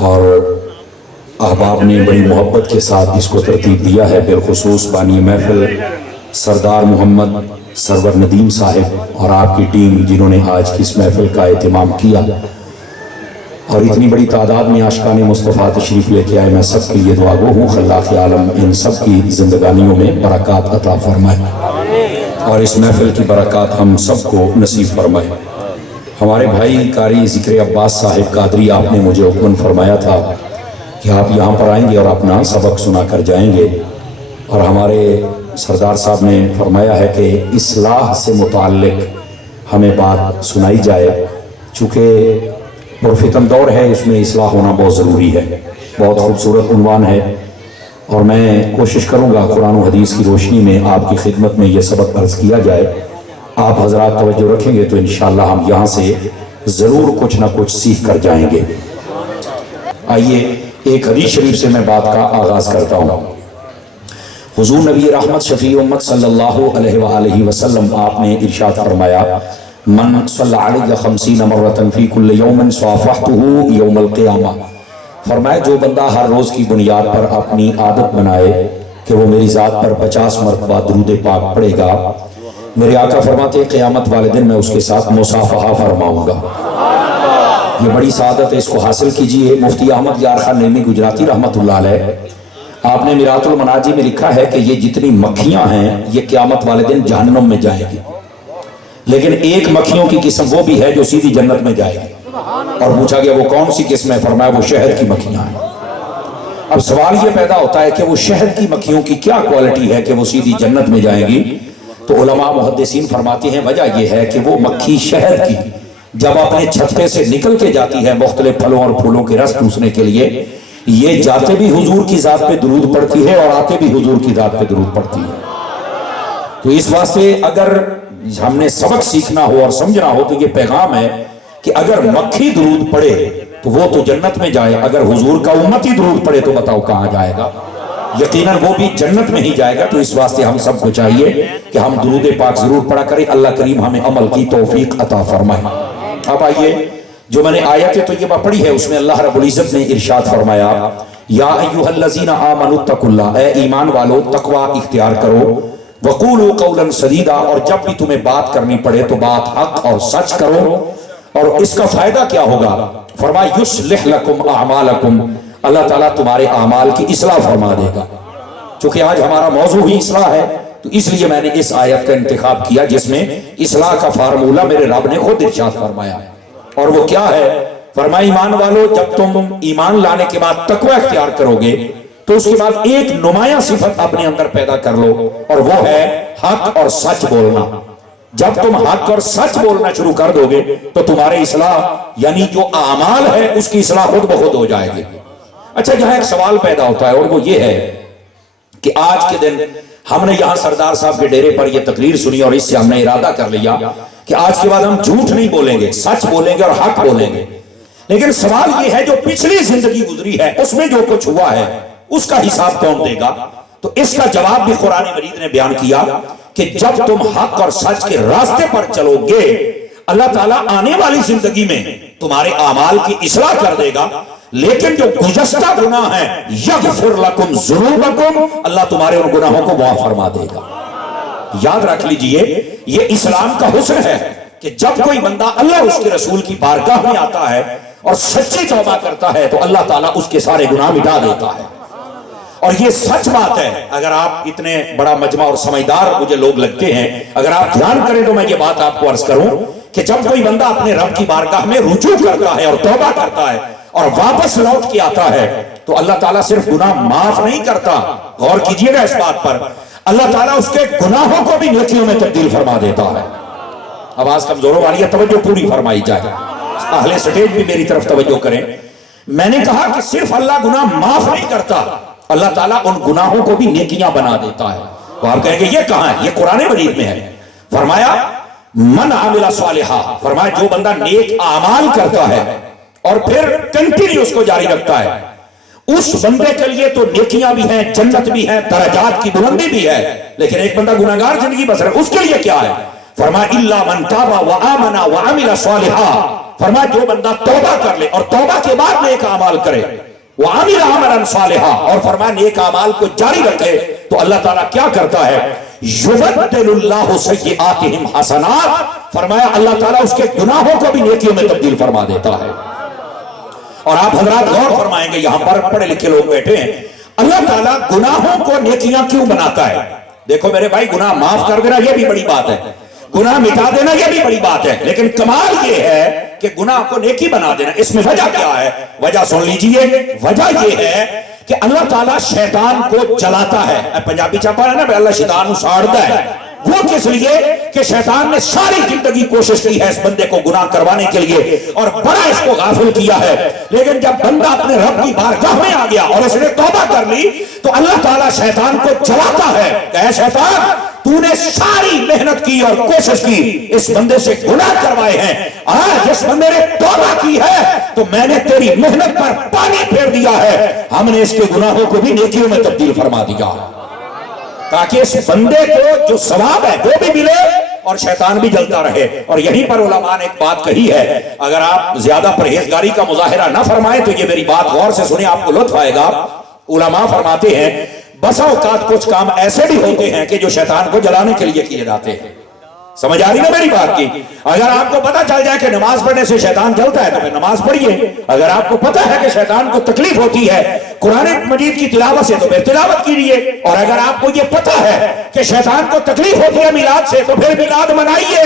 اور احباب نے بڑی محبت کے ساتھ اس کو ترتیب دیا ہے، بالخصوص بانی محفل سردار محمد سرور ندیم صاحب اور آپ کی ٹیم جنہوں نے آج کی اس محفل کا اہتمام کیا، اور اتنی بڑی تعداد میں عاشقان مصطفیٰ تشریف لے کے آئے۔ میں سب کے لیے دعا گو ہوں، خلاق عالم ان سب کی زندگانیوں میں برکات عطا فرمائے اور اس محفل کی برکات ہم سب کو نصیب فرمائے۔ ہمارے بھائی قاری ذکر عباس صاحب قادری، آپ نے مجھے حکم فرمایا تھا کہ آپ یہاں پر آئیں گے اور اپنا سبق سنا کر جائیں گے، اور ہمارے سردار صاحب نے فرمایا ہے کہ اصلاح سے متعلق ہمیں بات سنائی جائے، چونکہ پرفتن دور ہے، اس میں اصلاح ہونا بہت ضروری ہے۔ بہت خوبصورت عنوان ہے، اور میں کوشش کروں گا قرآن و حدیث کی روشنی میں آپ کی خدمت میں یہ سبق عرض کیا جائے۔ آپ حضرات توجہ رکھیں گے تو انشاءاللہ ہم یہاں سے ضرور کچھ نہ کچھ سیکھ کر جائیں گے۔ آئیے ایک حدیث شریف سے میں بات کا آغاز کرتا ہوں۔ حضور نبی رحمت شفیع امت صلی اللہ علیہ وآلہ وسلم آپ نے ارشاد فرمایا، من صلی علیہ 50 مرتن فی کل یوم صافحتہ یوم القیامہ۔ فرمایا جو بندہ ہر روز کی بنیاد پر اپنی عادت بنائے کہ وہ میری ذات پر 50 مرتبہ درود پاک پڑھے گا، میرے آقا فرماتے ہیں قیامت والے دن میں اس کے ساتھ مصافحہ فرماؤں گا۔ یہ بڑی سعادت ہے، اس کو حاصل کیجئے۔ مفتی احمد یار خان نعیمی گجراتی رحمت اللہ علیہ، آپ نے میرات المناجی میں لکھا ہے کہ یہ جتنی مکھیاں ہیں یہ قیامت والے دن جہنم میں جائیں گی، لیکن ایک مکھیوں کی قسم وہ بھی ہے جو سیدھی جنت میں جائے گی۔ اور پوچھا گیا وہ کون سی قسم ہے؟ فرمایا وہ شہد کی مکھیاں ہیں۔ اب سوال یہ پیدا ہوتا ہے کہ وہ شہد کی مکھیوں کی کیا کوالٹی ہے کہ وہ سیدھی جنت میں جائیں گی؟ تو علماء محدثین فرماتے ہیں وجہ یہ ہے کہ وہ مکھی شہد کی جب اپنے چھتے سے نکل کے جاتی ہے مختلف پھلوں اور پھولوں کے رس چوسنے کے لیے، یہ جاتے بھی حضور کی ذات پہ درود پڑتی ہے اور آتے بھی حضور کی ذات پہ درود پڑتی ہے۔ تو اس واسطے اگر ہم نے سبق سیکھنا ہو اور سمجھنا ہو تو یہ پیغام ہے کہ اگر مکھی درود پڑے تو وہ تو جنت میں جائے، اگر حضور کا امتی درود پڑے تو بتاؤ کہاں جائے گا؟ یقیناً وہ بھی جنت میں ہی جائے گا۔ تو اس واسطے ہم سب کو چاہیے کہ ہم درود پاک ضرور پڑھا کریں، اللہ کریم ہمیں عمل کی توفیق عطا فرمائے۔ اب آئیے جو میں نے آیت طیبہ پڑھی ہے اس میں اللہ رب العزت نے ارشاد فرمایا، یا ایھا الذین آمنوا اتقوا اللہ، اے ایمان والو تقوی اختیار کرو، وقولوا قولا سدیدا، اور جب بھی تمہیں بات کرنی پڑے تو بات حق اور سچ کرو، اور اس کا فائدہ کیا ہوگا؟ فرمایا یصلح لکم اعمالکم، اللہ تعالیٰ تمہارے اعمال کی اصلاح فرما دے گا۔ چونکہ آج ہمارا موضوع ہی اصلاح ہے تو اس لیے میں نے اس آیت کا انتخاب کیا جس میں اصلاح کا فارمولہ میرے رب نے خود ارشاد فرمایا، اور وہ کیا ہے؟ فرمایا ایمان والو جب تم ایمان لانے کے بعد تقوی اختیار کرو گے تو اس کے بعد ایک نمایاں صفت اپنے اندر پیدا کر لو، اور وہ ہے حق اور سچ بولنا۔ جب تم حق اور سچ بولنا شروع کر دو گے تو تمہارے اصلاح یعنی جو اعمال ہے اس کی اصلاح خود بخود ہو جائے گی۔ اچھا یہاں ایک سوال پیدا ہوتا ہے اور وہ یہ ہے کہ آج کے دن ہم نے یہاں سردار صاحب کے ڈیرے پر یہ تقریر سنی اور اس سے ہم نے ارادہ کر لیا کہ آج کے بعد ہم جھوٹ نہیں بولیں گے، سچ بولیں گے اور حق بولیں گے۔ لیکن سوال یہ ہے جو پچھلی زندگی گزری ہے اس میں جو کچھ ہوا ہے اس کا حساب کون دے گا؟ تو اس کا جواب بھی قرآن مجید نے بیان کیا کہ جب تم حق اور سچ کے راستے پر چلو گے اللہ تعالیٰ آنے والی زندگی میں تمہارے اعمال کی اصلاح کر دے گا، لیکن جو گزشتہ گناہ ہیں یغفر لکم ذنوبکم، اللہ تمہارے ان گناہوں کو معاف فرما دے گا۔ یاد رکھ لیجئے یہ اسلام کا حسن ہے کہ جب کوئی بندہ اللہ اس کے رسول کی بارگاہ میں آتا ہے اور سچی توبہ کرتا ہے تو اللہ تعالیٰ اس کے سارے گناہ مٹا دیتا ہے۔ اور یہ سچ بات ہے، اگر آپ اتنے بڑا مجمع اور سمجھدار مجھے لوگ لگتے ہیں، اگر آپ دھیان کریں تو میں یہ بات آپ کو عرض کروں کہ جب کوئی بندہ اپنے رب کی بارگاہ میں رجوع کرتا ہے اور توبہ کرتا ہے اور واپس لوٹ کے آتا ہے تو اللہ تعالیٰ صرف گناہ معاف نہیں کرتا، غور کیجئے گا اس بات پر، اللہ تعالیٰ اس کے گناہوں کو بھی نیکیوں میں تبدیل فرما دیتا ہے۔ آواز کمزوروں والی ہے، توجہ پوری فرمائی جائے، اہل سٹیج بھی میری طرف توجہ کریں۔ میں نے کہا کہ صرف اللہ گناہ معاف نہیں کرتا، اللہ تعالیٰ ان گناہوں کو بھی نیکیاں بنا دیتا ہے۔ تو آپ کہیں گے یہ کہاں ہے؟ یہ قرآن مجید میں ہے۔ فرمایا من عمل صالحا، فرمایا جو بندہ نیک اعمال کرتا ہے اور پھر کنٹینیو اس کو جاری رکھتا ہے، اس بندے کے لیے تو نیکیاں بھی ہیں، جنت بھی ہے، درجات کی بلندی بھی ہے۔ لیکن ایک بندہ گناہگار زندگی بسر ہے، اس کے لیے کیا ہے؟ فرمایا الا من تاب وآمن وعمل صالحا، फरमाया जो बंदा तौबा कर ले और तौबा के बाद नेक अमाल करे, वो आमिल अमलन सालिहा, और फरमाया नेक अमाल को जारी रखे, तो अल्लाह ताला क्या करता है, युबद्दिलुल्लाहु सय्यिआतिहिम हसनात, फरमाया अल्लाह ताला उसके गुनाहों को भी नेकियों में तब्दील फरमा देता है। और आप हजरात गौर फरमाएंगे, यहां पर पढ़े लिखे लोग बैठे हैं, अल्लाह ताला गुनाहों को नेकियां क्यों बनाता है? देखो मेरे भाई, गुनाह माफ कर देना यह भी बड़ी बात है, गुनाह मिटा देना यह भी बड़ी बात है, लेकिन कमाल यह है कि गुनाह को नेकी बना देना, इसमें वजह क्या है? वजह सुन लीजिए, वजह यह है कि अल्लाह ताला शैतान को जलाता है। पंजाबी चंपा है ना, अल्लाह शैतान को साड़ता है, वो किस लिए कि शैतान ने सारी जिंदगी कोशिश की है इस बंदे को गुनाह करवाने के लिए और बड़ा इसको गाफिल किया है, लेकिन जब बंदा अपने रब की बारगाह में आ गया और उसने तौबा कर ली, तो अल्लाह ताला शैतान को जलाता है, कहे शैतान तूने सारी मेहनत की और कोशिश की, इस बंदे से गुनाह करवाए हैं, आज इस बंदे ने तौबा की है तो मैंने तेरी मेहनत पर पानी फेर दिया है, हमने इसके गुनाहों को भी नेकियों में तब्दील फरमा दिया, ताकि इस बंदे को जो सवाब है वो भी मिले और शैतान भी जलता रहे। और यहीं पर उलमा ने एक बात कही है, अगर आप ज्यादा परहेजगारी का मुजाहिरा ना फरमाएं तो ये मेरी बात गौर से सुने, आपको लुत्फ आएगा। उलमा फरमाते हैं बसा औकात कुछ काम ऐसे भी होते हैं कि जो शैतान को जलाने के लिए किए जाते हैं। समझ आ रही ना मेरी बात की? अगर आपको पता चल जाए कि नमाज पढ़ने से शैतान जलता है तो फिर नमाज पढ़िए, अगर आपको पता है कि शैतान को तकलीफ होती है कुरान मजीद की तिलावत से तो फिर तिलावत कीजिए, और अगर आपको ये पता है कि शैतान को तकलीफ होती है मिलाद से तो फिर मिलाद मनाइए,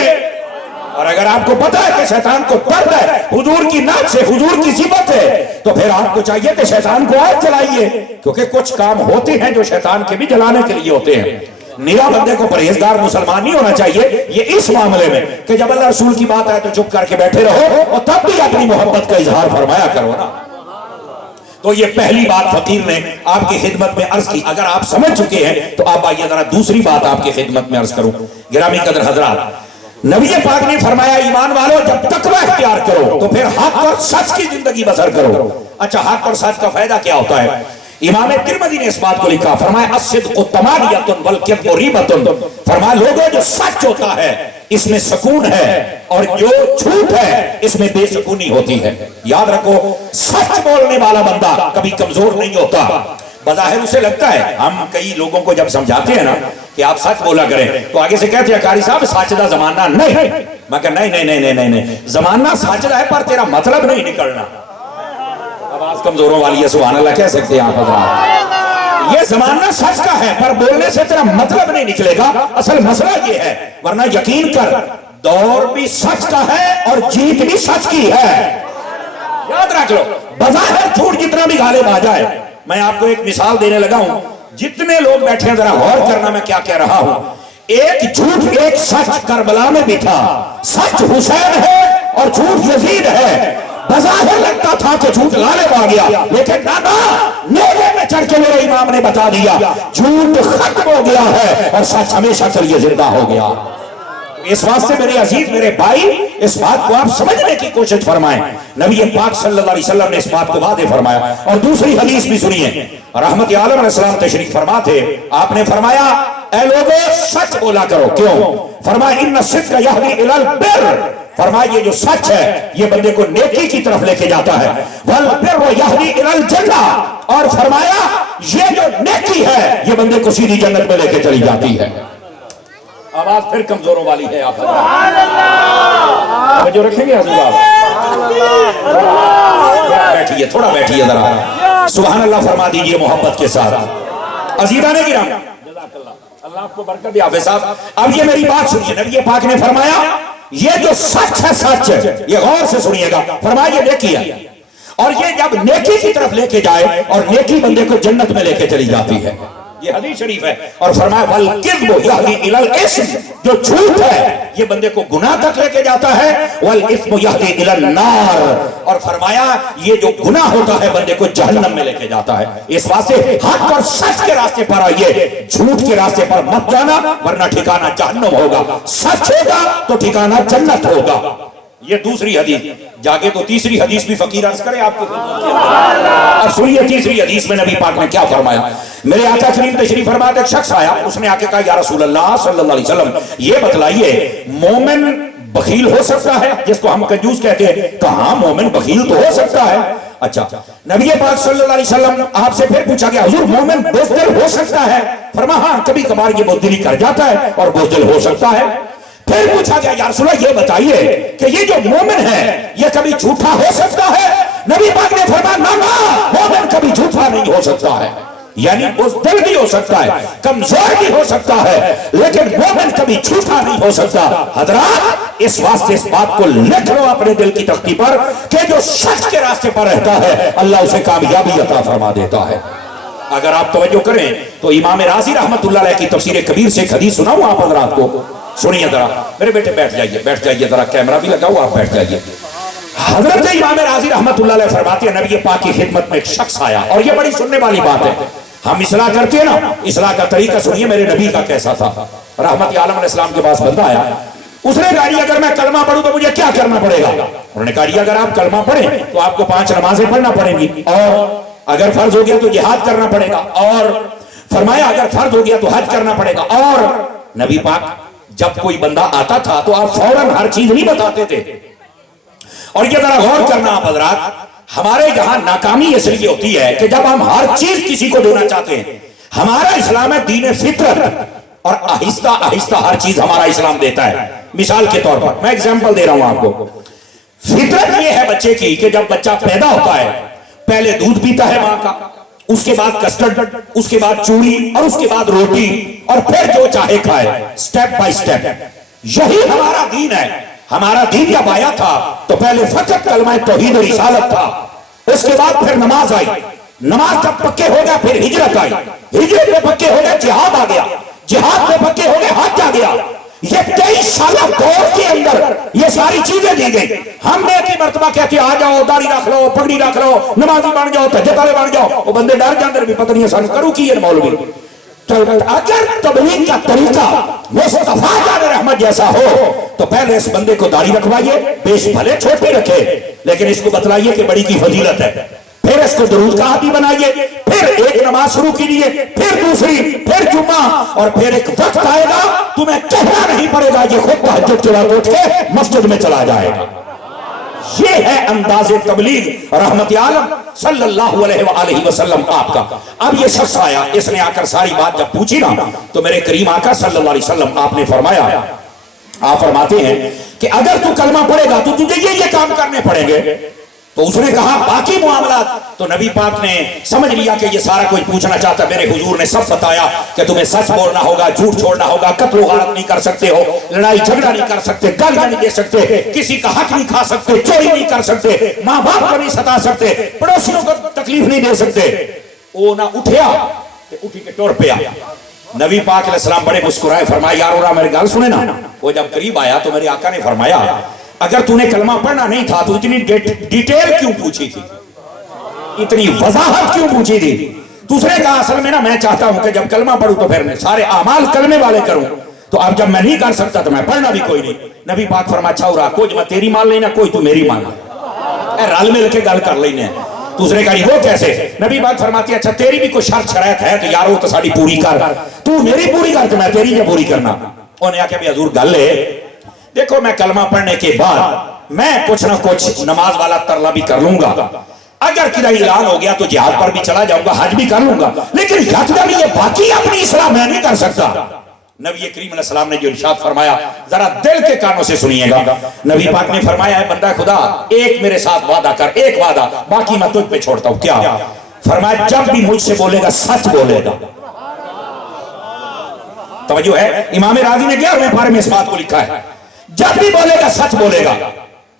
और अगर आपको पता है कि शैतान को दर्द है हुजूर की नाच से, हुजूर की सिफत है, तो फिर आपको चाहिए कि शैतान को और जलाइए, क्योंकि कुछ काम होते हैं जो शैतान के भी जलाने के लिए होते हैं। निरा बंदे को परहेजगार मुसलमान नहीं होना चाहिए ये इस मामले में कि जब अल्लाह रसूल की बात है तो चुप करके बैठे रहो और तब भी अपनी मोहब्बत का इजहार फरमाया करो ना। तो ये पहली बात फकीर ने आपकी खिदमत में अर्ज की। अगर आप समझ चुके हैं तो आप आइए जरा दूसरी बात आपकी खिदमत में अर्ज करूं। गिरामी कदर हजरात, नबी पाक ने फरमाया ईमान वालों जब तकवा इख्तियार करो तो फिर हक और सच की जिंदगी बसर करो। अच्छा, हक और सच का फायदा क्या होता है? इमाम तिरमिज़ी ने इस बात को लिखा, फरमाया अस्सिद्क़ु तमानियतुन वल किज़्बु रिबतुन, फरमाया लोगों जो सच होता है इसमें सुकून है और जो झूठ है इसमें बेसुकूनी होती है। याद रखो, सच बोलने वाला बंदा कभी कमजोर नहीं होता। बज़ाहिर उसे लगता है, हम कई लोगों को जब समझाते हैं ना कि आप सच बोला करें तो आगे से कहते हैं कारी साहब सच दा जमाना नहीं। मैं कह नहीं नहीं नहीं नहीं नहीं, जमाना सच दा है पर तेरा मतलब नहीं निकलना। आवाज कमजोरों वाली है, सुभान अल्लाह कह सकते हैं आप। ये जमाना सच का है पर बोलने से तेरा मतलब नहीं निकलेगा। असल मसला ये है, वरना यकीन कर दौर भी सच का है और जीत भी सच की है। याद रख लो, बज़ाहिर झूठ जितना भी गालिब आ जाए। मैं आपको एक मिसाल देने लगा हूं, जितने लोग बैठे हैं जरा गौर करना मैं क्या कह रहा हूं। एक झूठ एक सच करबला में भी था, सच हुसैन है और झूठ यजीद है। बज़ाहिर लगता था कि झूठ गालिब आ गया, लेकिन नाना नेज़े में चढ़ के मेरे इमाम ने बता दिया झूठ खत्म हो गया है और सच हमेशा के लिए जिंदा हो गया। इस वास्ते मेरे अजीज मेरे भाई इस बात को आप समझने की कोशिश फरमाएं। नबी पाक सल्लल्लाहु अलैहि वसल्लम ने इस बात को वादे फरमाया। और दूसरी हदीस भी सुनिए, रहमत आलम अलैहिस्सलाम तशरीफ फरमा थे, आपने फरमाया ऐ लोगों सच बोला करो। क्यों? फरमाया इन्न सिद्क़ यहदी इलल बिर, फरमाया ये जो सच है ये बंदे को नेकी की तरफ लेके जाता है। वल बिर यहदी इलल जन्ना, और फरमाया ये जो नेकी है ये बंदे को सीधी जन्नत में लेके चली जाती है। आवाज फिर कमजोरों वाली है, आप जो रखेंगे बैठिए, थोड़ा बैठिए जरा, सुभान अल्लाह फरमा दीजिए मोहब्बत के साथ। अजीजा ने गिरा, अल्लाह आपको बरकत दे हाफिज़ साहब। अब ये मेरी बात सुनिए, नबी पाक ने फरमाया ये जो सच है सच, ये गौर से सुनिएगा, फरमाया ये नेकी है और ये जब नेकी की तरफ लेके जाए और नेकी बंदे को जन्नत में लेके चली जाती है। ये हदीस शरीफ है। और फरमाया वल किज़्बु यहदी इलल इस्म, जो झूठ है ये बंदे को गुनाह तक लेके जाता है। वल इस्मु यहदी इलल नार, और फरमाया ये जो गुनाह होता है बंदे को जहन्नम में लेके जाता है। इस वास्ते हक और सच के रास्ते पर आइए, झूठ के रास्ते पर मत जाना वरना ठिकाना जहन्नम होगा। सच होगा तो ठिकाना जन्नत होगा। ये दूसरी हदीस। जाके तो तीसरी हदीस भी फकीर अर्ज करे आपको। अब सुनिए तीसरी हदीस में नबी पाक ने क्या फरमाया। मेरे आका करीम तशरीफ फरमा एक शख्स आया, उसने आके कहा या रसूल अल्लाह सल्लल्लाहु अलैहि वसल्लम ये बतलाइए मोमिन बखील हो सकता है, जिसको हम कंजूस कहते हैं, कहां मोमिन बखील तो हो सकता है। अच्छा, नबी पाक सल्लल्लाहु अलैहि वसल्लम आपसे फिर पूछा गया, हुजूर मोमिन बुज़दिल हो सकता है? फरमाया हां, कभी कभार ये बुज़दिली कर जाता है और बुज़दिल हो सकता है। फिर पूछा गया, या रसूल अल्लाह ये बताइए कि ये जो मोमिन है ये कभी झूठा हो सकता है? नबी पाक ने फरमाया ना ना, मोमिन कभी झूठा नहीं हो सकता है। यानी बुज़दिल भी हो सकता है, कमजोर भी हो सकता है, लेकिन मोमिन कभी झूठा नहीं हो सकता। हजरात, इस वास्ते इस बात को लिख लो अपने दिल की तख्ती पर कि जो सच के रास्ते पर रहता है अल्लाह उसे कामयाबी अता फरमा देता है। अगर आप तवज्जो करें तो इमाम राज़ी रहमतुल्लाह अलैह की तफसीर कबीर से एक हदीस सुनाऊं आप हजरात को, सुनिए जरा। मेरे बेटे बैठ जाइए जरा, कैमरा भी लगाओ, आप बैठ जाइए। हजरत इमाम राज़ी रहमतुल्लाह अलैह फरमाते हैं, नबी पाक की खिदमत में एक शख्स आया, और ये बड़ी सुनने वाली बात है। हम इस्लाह करते हैं ना, इस्लाह का तरीका सुनिए मेरे नबी का कैसा था। रहमत आलम अलैहिस्सलाम के पास बंदा आया, उसने कहा अगर मैं कलमा पढ़ूं तो मुझे क्या करना पड़ेगा? उन्होंने कहा अगर आप कलमा पढ़ें तो आपको 5 नमाजें पढ़ना पड़ेंगी, और अगर फर्ज हो गया तो जिहाद करना पड़ेगा, और फरमाया अगर फर्ज हो गया तो हज करना पड़ेगा। और नबी पाक जब कोई बंदा आता था तो आप फौरन हर चीज नहीं बताते थे। और ये जरा गौर करना आप हजरात, हमारे यहां नाकामी इसलिए होती है कि जब हम हर चीज किसी को देना चाहते हैं। हमारा इस्लाम है दीन फितरत, और आहिस्ता आहिस्ता हर चीज हमारा इस्लाम देता है। मिसाल के तौर पर मैं एग्जांपल दे रहा हूं आपको। फितरत ये है बच्चे की कि जब बच्चा पैदा होता है पहले दूध पीता है मां का, उसके बाद कस्टर्ड, उसके बाद चूड़ी, और उसके बाद रोटी, और फिर जो चाहे खाए, स्टेप बाय स्टेप। यही हमारा दीन है। हमारा दीन जब आया था तो पहले फकत कलमा तौहीद और रिसालत था, उसके बाद फिर नमाज आई, नमाज जब पक्के हो गया फिर हिजरत आई, हिजरत में पक्के हो गए जिहाद आ गया, जिहाद में पक्के हो गए हज आ गया। ये 23 साल दौर के अंदर ये सारी चीजें दी गई। हमने एक ही मर्तबा कहते आ जाओ, दाढ़ी रख लो, पगड़ी रख लो, नमाजी बन जाओ, तहज्जुद वाले बन जाओ, वो बंदे डर जाते भी पता नहीं सन करूं की है मौलवी। तो अगर तबलीग का तरीका मुस्तफा जाने रहमत जैसा हो तो पहले इस बंदे को दाढ़ी रखवाइए, बेश भले छोटी रखे, लेकिन इसको बतलाइए कि बड़ी की फजीलत है। फिर इसको दुरूद का आदी बनाइए, फिर एक नमाज शुरू कीजिए, फिर दूसरी, फिर जुम्मा, और फिर एक वक्त आएगा तुम्हें कहना नहीं पड़ेगा, ये खुद तहज्जुद के वक्त उठ के मस्जिद में चला जाएगा। ये है अंदाज़े तबलीग रहमत आलम सल्लल्लाहु अलैहि वसल्लम आपका। अब ये शख्स आया, इसने आकर सारी बात जब पूछी ना तो मेरे करीम आका सल्लल्लाहु अलैहि वसल्लम आपने फरमाया, आप फरमाते हैं कि अगर तू कलमा पढ़ेगा तो तुझे ये काम करने पड़ेंगे। तो उसने कहा बाकी मामलात, तो नबी पाक ने समझ लिया कि ये सारा कोई पूछना चाहता। मेरे हुजूर ने सब बताया कि तुम्हें सच बोलना होगा, झूठ छोड़ना होगा, कत्ल गारत नहीं कर सकते हो, लड़ाई झगड़ा नहीं कर सकते, गालियां नहीं दे सकते, किसी का हक नहीं खा सकते, चोरी नहीं कर सकते, माँ बाप को नहीं सता सकते, पड़ोसियों को तकलीफ नहीं दे सकते। वो ना उठया उठी के टोर पे आया। नबी पाक अलैहिस्सलाम बड़े मुस्कुराए, फरमाया यार मेरी गल सुने ना। वो जब करीब आया तो मेरे आका ने फरमाया अगर तूने कलमा पढ़ना नहीं था तो इतनी डिटेल क्यों पूछी थी, इतनी वजाहत क्यों पूछी थी? दूसरे का असल में ना मैं चाहता हूं कि जब कलमा पढ़ूं तो फिर सारे आमाल कलमे वाले करूं, तो अब जब मैं नहीं कर सकता तो मैं पढ़ना भी कोई नहीं। नबी पाक फरमाया अच्छा हो रहा, कोई मैं तेरी मान लेना, कोई तू मेरी मान ले, रल मिल के गल कर लेने। दूसरे का वो कैसे? नबी पाक फरमाती अच्छा तेरी भी कोई शर्त शरायत है तो यार वो तो साड़ी पूरी कर, तू मेरी पूरी कर तो मैं तेरी जो पूरी करना। उन्हें आके भी हजूर गल है, देखो मैं कलमा पढ़ने के बाद मैं कुछ ना कुछ नमाज वाला तरला भी कर लूंगा, अगर किधर ऐलान हो गया तो जिहाद पर भी चला जाऊंगा, हज भी कर लूंगा, लेकिन यकदम ये बाकी अपनी इस्लाह मैं नहीं कर सकता। नबी करीम अलैहि सलाम ने जो इरशाद फरमाया जरा दिल के कानों से सुनिएगा। नबी पाक ने फरमाया है बंदा खुदा एक मेरे साथ वादा कर, एक वादा, बाकी मैं तुझ पे छोड़ता हूं। क्या? फरमाया जब भी मुझसे बोलेगा सच बोलेगा। तवज्जो है, इमाम राज़ी ने 11वें पारे में इस बात को लिखा है, जब भी बोलेगा सच बोलेगा,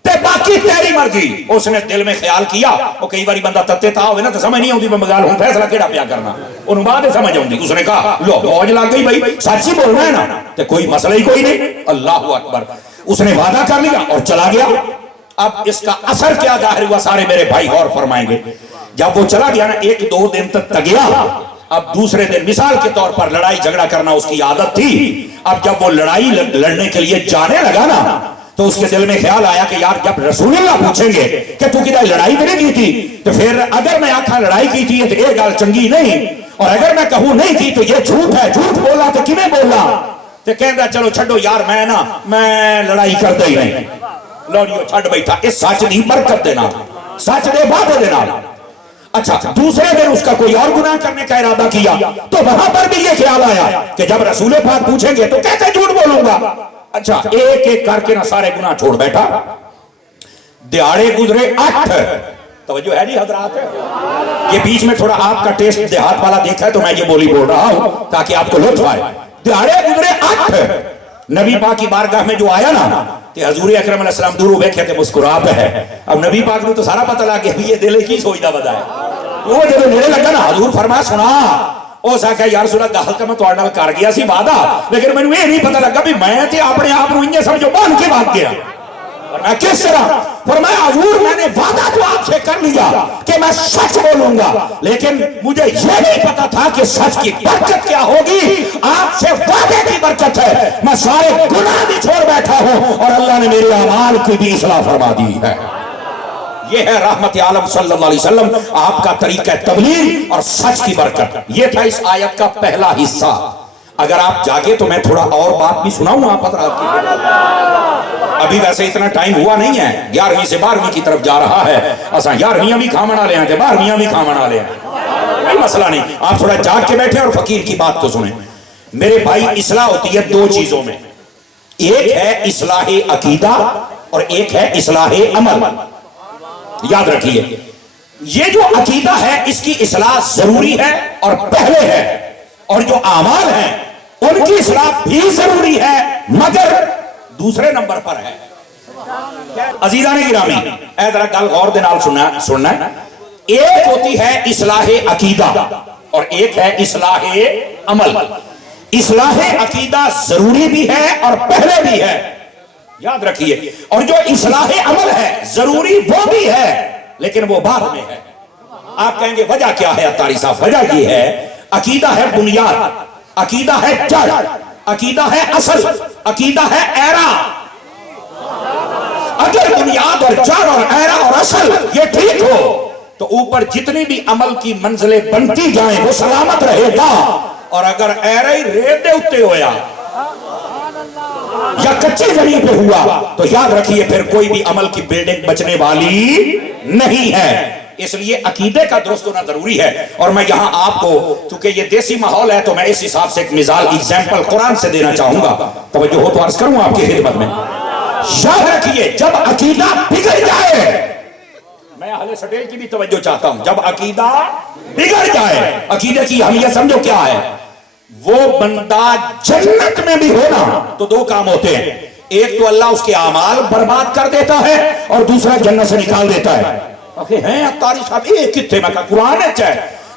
ते बाकी तेरी मर्जी। उसने दिल में ख्याल किया, वो कई बार बंदा तत्ते ता होवे ना तो समझ नहीं आती मैं मगाल हूं फैसला केड़ा पिया करना, उन्होंने बाद समझ आती। उसने कहा लो मौज लग गई भाई, सच ही बोलना है ना, तो कोई मसला ही कोई नहीं। अल्लाह अकबर, उसने वादा कर लिया और चला गया। अब इसका असर क्या जाहिर हुआ सारे मेरे भाई गौर फरमाएंगे। जब वो चला गया ना 1-2 दिन तक गया, अब दूसरे दिन मिसाल के तौर पर लड़ाई झगड़ा करना उसकी आदत थी। अब जब वो लड़ाई लड़ने के लिए जाने लगा ना तो उसके दिल में ख्याल आया कि यार जब रसूलुल्लाह पूछेंगे कि तू किधर लड़ाई नहीं की थी, तो फिर अगर मैं आखा लड़ाई की थी तो ये गल चंगी नहीं, और अगर मैं कहूं नहीं की तो ये झूठ है, झूठ बोला तो किमें बोला। ਤੇ ਕਹਿੰਦਾ ਚਲੋ ਛੱਡੋ ਯਾਰ ਮੈਂ ਲੜਾਈ ਕਰਦਾ ਹੀ ਨਹੀਂ ਲੋੜੀਓ ਛੱਡ बैठा इस सच दी बरकत दे नाल सच दे वादे दे नाल अच्छा दूसरे दिन उसका कोई और गुनाह करने का इरादा किया तो वहां पर भी ये ख्याल आया कि जब रसूल पाक पूछेंगे तो कैसे झूठ बोलूंगा अच्छा एक एक करके ना सारे गुनाह छोड़ बैठा दिहाड़े गुजरे 8 तवज्जो है जी हजरात ये बीच में थोड़ा आपका टेस्ट देहात वाला देखा है तो मैं ये बोली बोल रहा हूं ताकि आपको लुत्फ आए दिहाड़े गुजरे 8 नबी पाक की बारगाह में जो आया ना कि हजूर अकरम अलैहि सलाम दूर वेख्या ते मुस्कुरा पे है अब नबी पाक को तो सारा पता लग गया भी ये दिल की सोचदा बंदा है वो जब नेड़े लगा ना हजूर फरमाया सुना ओ साका यार सुना गल तो मैं तुहाडे नाल कर गया सी वादा लेकिन मैनूं ये नहीं पता लगा भी मैं ते अपने आप नूं इन्ने समझो बन के भाग गया मैं किस तरह फरमाया हजूर मैंने वादा तो आपसे कर लिया कि मैं सच बोलूंगा लेकिन मुझे ये नहीं पता था कि सच की बरकत क्या होगी आपसे वादे की बरकत है मैं सारे गुनाह भी छोड़ बैठा हूं और अल्लाह ने मेरे अमाल की भी इस्लाह फरमा दी है ये है रहमत आलम सल्लल्लाहु अलैहि वसल्लम आपका तरीका तबलीग और सच की बरकत ये था इस आयत का पहला हिस्सा अगर आप जागे तो मैं थोड़ा और बात भी सुनाऊं आप हज़रात की अभी वैसे इतना टाइम हुआ नहीं है 11वीं से 12वीं की तरफ जा रहा है असा 11वीं भी खामन वाले हैं 12वीं भी खामन वाले हैं कोई मसला नहीं आप थोड़ा जाग के बैठे और फकीर की बात को सुने मेरे भाई इस्लाह होती है 2 चीजों में एक है इस्लाह अकीदा और एक है इस्लाह अमल याद रखिए ये जो अकीदा है इसकी इस्लाह जरूरी है और पहले है और जो आमाल हैं उनकी इस्लाह भी जरूरी है मगर दूसरे नंबर पर है अजीजा ने गिरामी ऐ जरा गल गौर दे नाल सुनना एक होती है इस्लाह अकीदा और एक है इस्लाह अमल इस्लाह अकीदा जरूरी भी है और पहले भी है याद रखिए और जो इस्लाह अमल है जरूरी वो भी है लेकिन वो बाद में है आप कहेंगे वजह क्या है अत्तारी साहब वजह ये है अकीदा है बुनियाद अकीदा है जड़ अकीदा है असल अकीदा है एरा अगर बुनियाद और जड़ और एरा और असल ये ठीक हो तो ऊपर जितनी भी अमल की मंजिलें बनती जाएं वो सलामत रहेगा और अगर एरा ही रेत दे उत्ते होया या कच्ची जमीन पे हुआ तो याद रखिए फिर कोई भी अमल की बिल्डिंग बचने वाली नहीं है इसलिए अकीदे का दुरुस्त होना जरूरी है और मैं यहां आपको क्योंकि ये देसी माहौल है तो मैं इस हिसाब से एक मिसाल एग्जांपल कुरान से देना चाहूंगा तवज्जो हो तो अर्ज करूं आपकी खिदमत में याद रखिए जब अकीदा बिगड़ जाए मैं अहले सटेल की भी तवज्जो चाहता हूं जब अकीदा बिगड़ जाए अकीदे की अहमियत समझो क्या है वो बंदा जन्नत में भी होना तो 2 काम होते हैं एक तो अल्लाह उसके अमाल बर्बाद कर देता है और दूसरा जन्नत से निकाल देता है हैं अत्तारी साहब ये कितने में कुरान है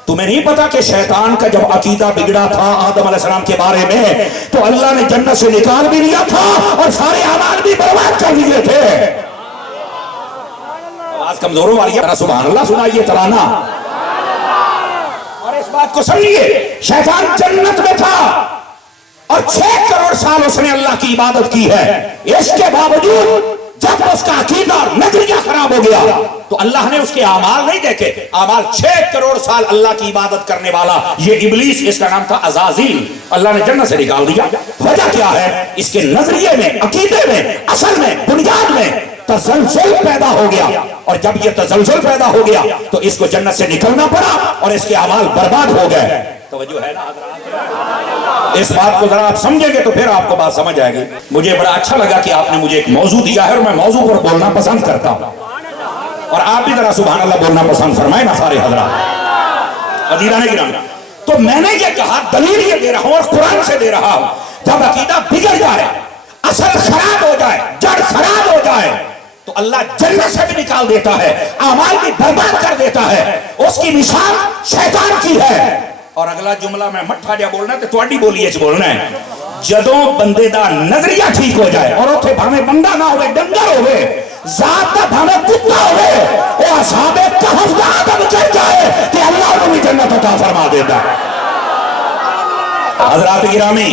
तुम्हें नहीं पता कि शैतान का जब अकीदा बिगड़ा था आदम अलैहिस्सलाम के बारे में तो अल्लाह ने जन्नत से निकाल भी लिया था और सारे अमाल भी बर्बाद कर दिए थे आवाज कमजोरों वाली है सुभान अल्लाह सुनाइए तराना और इस बात को समझिए शैतान जन्नत में था और 6 करोड़ साल उसने अल्लाह की इबादत की है इसके बावजूद जब उसका अकीदा नजरिया खराब हो गया तो अल्लाह ने उसके आमाल नहीं देखे आमाल 6 करोड़ साल अल्लाह की इबादत करने वाला ये इब्लीस इसका नाम था अज़ाज़ील अल्लाह ने जन्नत से निकाल दिया वजह क्या है इसके नजरिए में अकीदे में असल में बुनियाद में तसलसल पैदा हो गया और जब ये तसलसल पैदा हो गया तो इसको जन्नत से निकलना पड़ा और इसके अमाल बर्बाद हो गए तवज्जो है ना हज़रात इस बात को जरा आप समझेंगे तो फिर आपको बात समझ आएगी मुझे बड़ा अच्छा लगा कि आपने मुझे एक मौजू दिया है और मैं मौजू पर बोलना पसंद करता हूं और आप भी जरा सुभान अल्लाह बोलना पसंद फरमाए ना सारे हज़रात अजीज़ान गिराम तो मैंने ये कहा दलील ये दे रहा हूं और कुरान से दे रहा हूं जब अकीदा बिगड़ जाए असल खराब हो जाए जड़ खराब हो जाए तो अल्लाह जन्नत से भी निकाल देता है अमाल भी बर्बाद कर देता है उसकी मिसाल शैतान की है और अगला जुमला मैं मट्ठा जा बोलना तो थोड़ी बोलिए बोलना है जदों बंदे दा नजरिया ठीक हो जाए और उथे भावे बंदा ना होवे डंगर होवे जात दा भावे कुत्ता होवे ओ असहाबे कहफ दा आदम चढ़ जाए ते अल्लाह को भी जन्नत अता फरमा देता है हजरात गिरामी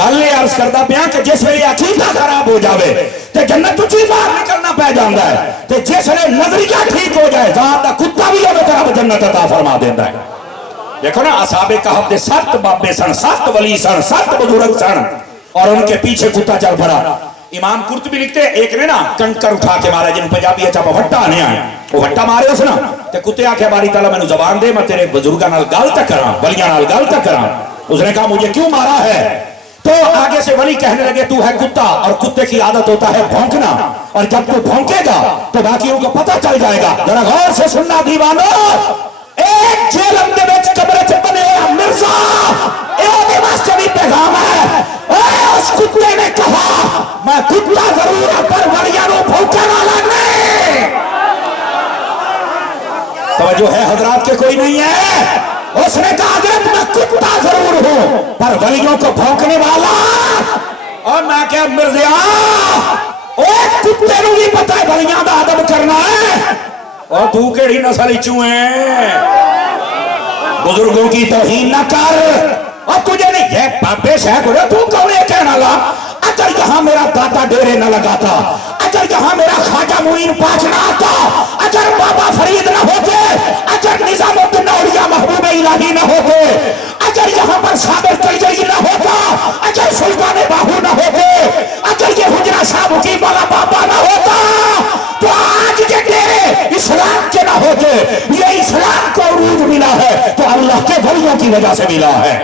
गल ये अर्ज करदा पिया कि जिस वेले अकीदा खराब हो जावे ते जन्नत तो चीज बाहर निकलना पै जांदा है ते जिस वेले नजरिया ठीक हो जाए जात दा कुत्ता भी होवे ते रब जन्नत अता फरमा देता है देखो ना असहाबे कहफ दे 7 बाबे सन 7 वली सन 7 बुजुर्ग सन और उनके पीछे कुत्ता चल पड़ा। इमाम कुर्तुबी लिखते एक ने ना कंकर उठा के मारा, जिन्होंने पंजाबी अच्छा भट्टा आने आए, वो भट्टा मारे उस ना ते कुत्ते आखे बारी ताला मैनू जबान दे, मैं तेरे बुजुर्गां नाल गल तक करा, वलियां नाल गल तक करा। उसने कहा मुझे क्यों मारा है? तो आगे से वली कहने लगे तू है कुत्ता, और कुत्ते की आदत होता है भौंकना, और जब तू भौंकेगा तो बाकियों को पता चल जाएगा। जरा गौर से सुनना दीवानो, एक जेलम दे विच कमरे च बने होया मिर्जा, ए वास्ते भी पैगाम है। उस कुत्ते ने कहा मैं कुत्ता जरूर हूं पर वलियां नूं भौंकण वाला नहीं। तवज्जो है हजरात के कोई नहीं है? उसने कहा हजरत मैं कुत्ता जरूर हूं पर वलियों को भौंकने वाला। और मैं क्या मिर्जा, ओ कुत्ते नूं भी पता है वलियां दा अदब करना है। और तू केड़ी नस्ल चू है? बुजुर्गों की तौहीन न कर। और तुझे नहीं है बाबे शहर हो, तू कौन है कहने वाला? अगर यहां मेरा दाता डेरे न लगाता, अगर यहां मेरा ख्वाजा मुईन पाच न आता, अगर बाबा फरीद न होते, अगर निजामुद्दीन औलिया महबूब इलाही न होते, अगर यहाँ पर साबिर कलजरी न होता, अगर सुल्तान बाहू न होते, अगर ये हुजरा शाह मुकीम वाला बाबा न होता, तो आज के डेरे इस्लाम के न होते। ये इस्लाम को उरूज मिला है तो अल्लाह के वलियों की वजह से मिला है।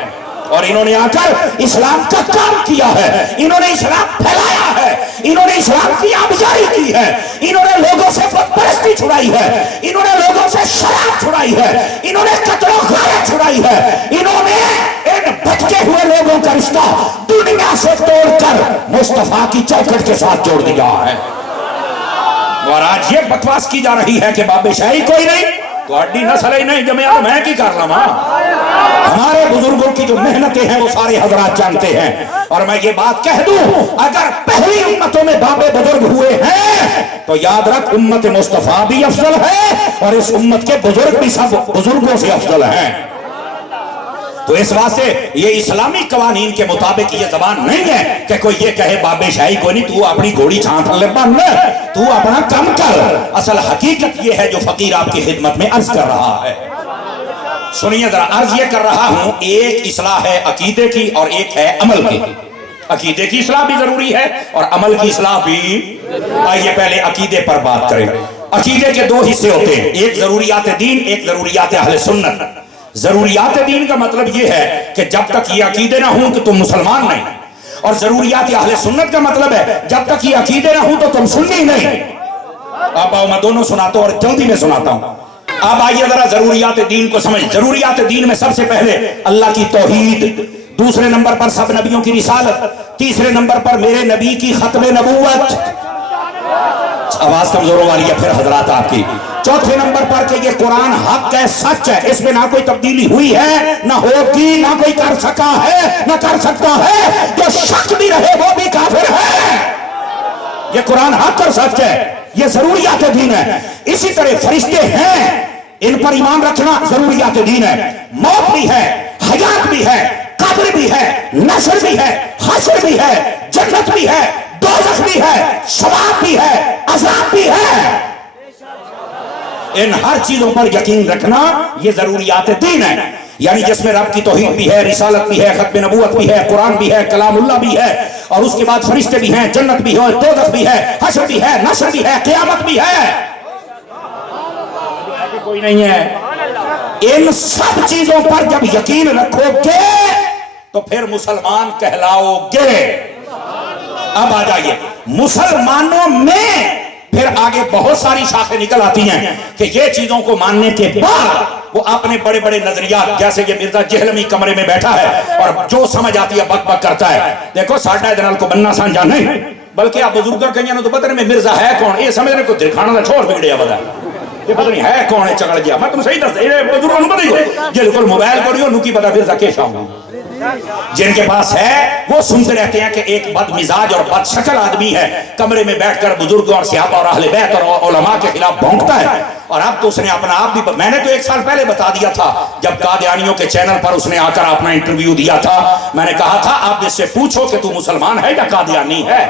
और इन्होंने आकर इस्लाम का काम किया है, इन्होंने इस्लाम फैलाया है, इन्होंने इस्लाम की आबजारी की है, इन्होंने लोगों से बदपरस्ती छुड़ाई है, इन्होंने लोगों से शराब छुड़ाई है, इन्होंने कत्लो गारे छुड़ाई है, इन्होंने इन भटके हुए लोगों का रिश्ता दुनिया से तोड़कर मुस्तफा की चौखट के साथ जोड़ दिया है। और आज ये बकवास की जा रही है कि बाबे शाही कोई नहीं, तो अड्डी नस्ल ही नहीं जमे, मैं की कर लवा। हमारे बुजुर्गों की जो मेहनतें हैं वो सारे हजरात जानते हैं। और मैं ये बात कह दूं, अगर पहली उम्मतों में बाबे बुजुर्ग हुए हैं तो याद रख उम्मत मुस्तफा भी अफजल है और इस उम्मत के बुजुर्ग भी सब बुजुर्गों से अफजल हैं। तो इस वास्ते ये इस्लामी कवानीन के मुताबिक ये जबान नहीं है कि कोई ये कहे बाबे शाही को नहीं, तू अपनी घोड़ी छांट ले बन, तू अपना काम कर। असल हकीकत ये है जो फकीर आपकी खिदमत में अर्ज कर रहा है। सुनिए जरा, अर्ज ये कर रहा हूं, एक इस्लाह है अकीदे की और एक है अमल की। अकीदे की इस्लाह भी जरूरी है और अमल की इस्लाह भी। आइए पहले अकीदे पर बात करें। अकीदे के दो हिस्से होते हैं, एक जरूरियात दीन, एक जरूरियात अहले सुन्नत। जरूरियात दीन का मतलब यह है कि जब तक ये अकीदे ना हो कि तुम मुसलमान नहीं, और जरूरियात अहले सुन्नत का मतलब है जब तक ये अकीदे ना हो तो तुम सुन्नी नहीं। अब आओ मैं दोनों सुनाता हूं और जल्दी में सुनाता हूं। अब आइए जरा जरूरियात दीन को समझ। जरूरियात दीन में सबसे पहले अल्लाह की तौहीद, दूसरे नंबर पर सब नबियों की रिसालत, तीसरे नंबर पर मेरे नबी की खत्म नबूवत। आवाज कमजोरों वाली है फिर हजरात आपकी। चौथे नंबर पर कि ये कुरान हक है, सच है, इसमें ना कोई तब्दीली हुई है, ना होगी, ना कोई कर सका है, ना कर सकता है। जो शक भी रहे वो भी काफिर है। ये कुरान हक और सच है, ये जरूरियात दीन है। इसी तरह फरिश्ते हैं, इन पर ईमान रखना जरूरियात दीन है। मौत भी है, हयात भी है, कब्र भी है, नस्र भी है, हश्र भी है, जन्नत भी है, दोज़ख भी है, सवाब भी है, अज़ाब भी है। इन हर चीजों पर यकीन रखना ये जरूरियात दीन है। यानी जिसमें रब की तौहीद भी है, रिसालत भी है, खत्म नबूवत भी है, कुरान भी है, कलामुल्लाह भी है, और उसके बाद फरिश्ते भी हैं, जन्नत भी है, दोज़ख भी है, हश्र भी है, नस्र भी है, क़यामत भी है। कोई नहीं है। इन सब चीजों पर जब यकीन रखोगे तो फिर मुसलमान कहलाओगे। अब आ जाइए मुसलमानों में फिर आगे बहुत सारी शाखें निकल आती हैं कि ये चीजों को मानने के बाद वो अपने बड़े बड़े नजरियात, जैसे ये मिर्जा जहलमी कमरे में बैठा है और जो समझ आती है बक बक करता है। देखो साडा दनाल को बनना साझा नहीं, बल्कि आप बुजुर्ग कहीं तो पता नहीं मिर्जा है कौन, ये समझने को दिखाना छोड़ बिगड़िया बता, ये पता नहीं है कौन है चगड़ गया। मैं तुम सही दस बुजुर्गों को पता ही जो मोबाइल करियो नुकी पता मिर्जा के शाम जिनके पास है वो सुनते रहते हैं कि एक बदमिजाज और बदशक्ल आदमी है कमरे में बैठकर बुजुर्ग और सहाबा और अहले बैत और उलमा के खिलाफ भौंकता है। और अब तो उसने अपना आप भी, मैंने तो एक साल पहले बता दिया था जब कादियानियों के चैनल पर उसने आकर अपना इंटरव्यू दिया था, मैंने कहा था आप इससे पूछो कि तू मुसलमान है या कादियानी है।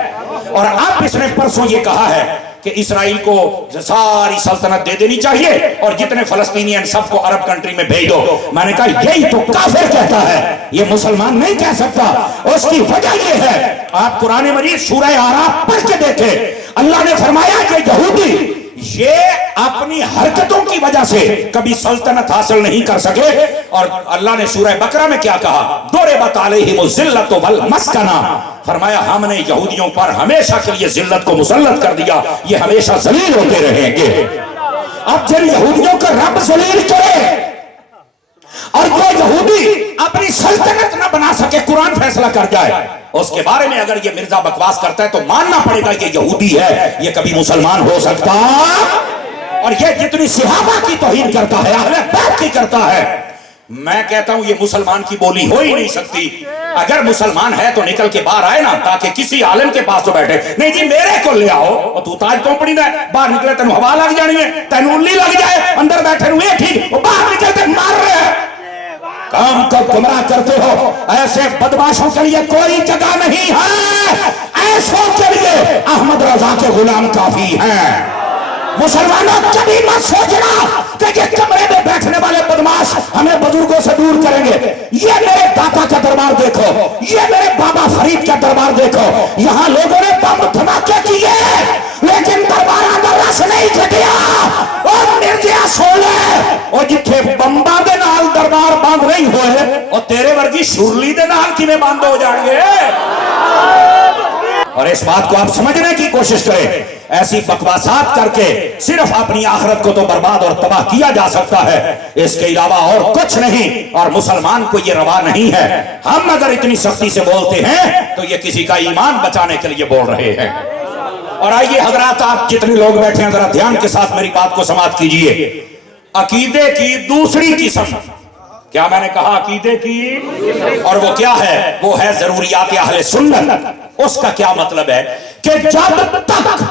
और अब इसने परसों ये कहा है کہ اسرائیل کو ساری سلطنت دے دینی چاہیے اور جتنے فلسطینی ہیں سب کو عرب کنٹری میں بھیج دو. میں نے کہا یہی تو کافر کہتا ہے, یہ مسلمان نہیں کہہ سکتا. اس کی وجہ یہ ہے, آپ قرآن مجید سورہ اعراف پڑھ کے دیکھیں, اللہ نے فرمایا کہ یہودی یہ اپنی حرکتوں کی وجہ سے کبھی سلطنت حاصل نہیں کر سکے. اور اللہ نے سورہ بقرہ میں کیا کہا, ضربت علیہم الذلۃ والمسکنہ, فرمایا ہم نے یہودیوں پر ہمیشہ کے لیے ذلت کو مسلط کر دیا, یہ ہمیشہ ذلیل ہوتے رہیں گے. اب جن یہودیوں کو رب ذلیل کرے اور جو یہودی اپنی سلطنت نہ بنا سکے, قرآن فیصلہ کر جائے, اس کے بارے میں اگر یہ مرزا بکواس کرتا ہے تو ماننا پڑے گا یہ یہودی ہے, یہ کبھی مسلمان ہو سکتا. اور یہ جتنی صحابہ کی توہین کرتا ہے, اہل بیت کی کرتا ہے, میں کہتا ہوں یہ مسلمان کی بولی ہو ہی نہیں سکتی. اگر مسلمان ہے تو نکل کے باہر آئے نا, تاکہ کسی عالم کے پاس تو بیٹھے نہیں جی میرے کو لے آؤ, اور تو تاج تو پڑی ہے, باہر نکلے تینوں ہوا لگ جانی ہے, تینوں الی لگ جائے, اندر بیٹھے ہوئے ٹھیک, باہر نکلتے مار رہے ہیں. کام کو گمراہ کرتے ہو, ایسے بدماشوں کے لیے کوئی جگہ نہیں ہے, ایسوں کے لیے احمد رضا کے غلام کافی ہیں. مسلمانوں کبھی مت سوچنا کہ یہ کمرے میں بیٹھنے والے بدماش ہمیں بزرگوں سے دور کریں گے. یہ میرے داتا کا دربار دیکھو, یہ میرے بابا فرید کا دربار دیکھو, یہاں لوگوں نے بم دھماکے کیے لیکن دربار اندر رس نہیں کٹیا. اور مرزیا سولے اور جتھے بمبا دے نال دربار بند نہیں ہوئے, اور تیرے ورگی شرلی دے نال کیویں بند ہو جان گے. اور اس بات کو آپ سمجھنے کی کوشش کریں, ایسی بکواسات کر کے صرف اپنی آخرت کو تو برباد اور تباہ کیا جا سکتا ہے, اس کے علاوہ اور کچھ نہیں. اور مسلمان کو یہ روا نہیں ہے. ہم اگر اتنی سختی سے بولتے ہیں تو یہ کسی کا ایمان بچانے کے لیے بول رہے ہیں. اور آئیے حضرات, آپ جتنے لوگ بیٹھے ہیں ذرا دھیان کے ساتھ میری بات کو سماعت کیجئے. عقیدے کی دوسری قسم, کیا میں نے کہا عقیدے کی, اور وہ کیا ہے, وہ ہے ضروریات اہل سنت. اس کا کیا مطلب ہے کہ جب تک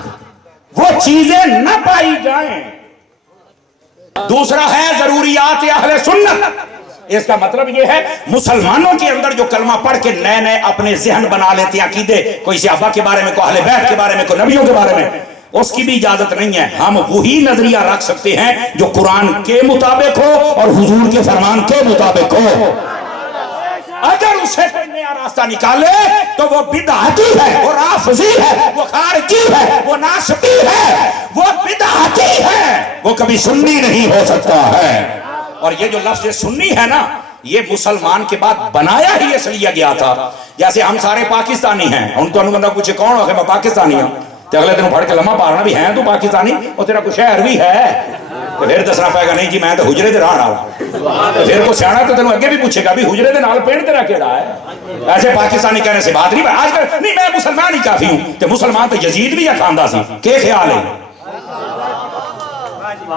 وہ چیزیں نہ پائی جائیں, دوسرا ہے ضروریات اہل سنت. اس کا مطلب یہ ہے مسلمانوں کے اندر جو کلمہ پڑھ کے نئے نئے اپنے ذہن بنا لیتے ہیں عقیدے, کوئی صحابہ کے بارے میں, کوئی اہل بیت کے بارے میں, کوئی نبیوں کے بارے میں, اس کی بھی اجازت نہیں ہے. ہم وہی نظریہ رکھ سکتے ہیں جو قرآن کے مطابق ہو اور حضور کے فرمان کے مطابق ہو. اگر اسے کوئی نیا راستہ نکالے تو وہ بدعتی ہے, وہ رافضی ہے, وہ خارجی ہے, وہ ناسبی ہے, وہ بدعتی ہے, وہ کبھی سنی نہیں ہو سکتا ہے. اور یہ جو لفظ سنی ہے نا, یہ مسلمان کے بعد بنایا ہی اس لیے گیا تھا. جیسے ہم سارے پاکستانی ہیں, ان تو بندہ پوچھے کون ہو, میں پاکستانی ہوں, تو اگلے دن پڑھ کے لمحہ پارنا بھی ہیں تو پاکستانی, اور تیرا کوئی شہر بھی ہے, تو پھر دسنا پائے گا نہیں جی میں تو حجرے دے رہن والا. تو پھر کو سیاح تو تینوں اگے بھی پوچھے گا بھی حجرے دے نال پنڈ تیرا کیڑا ہے. ایسے پاکستانی کہنے سے بات نہیں, آج کل نہیں میں مسلمان ہی کافی ہوں, تو مسلمان تو یزید بھی یا کھاندا سی, کہ خیال ہے.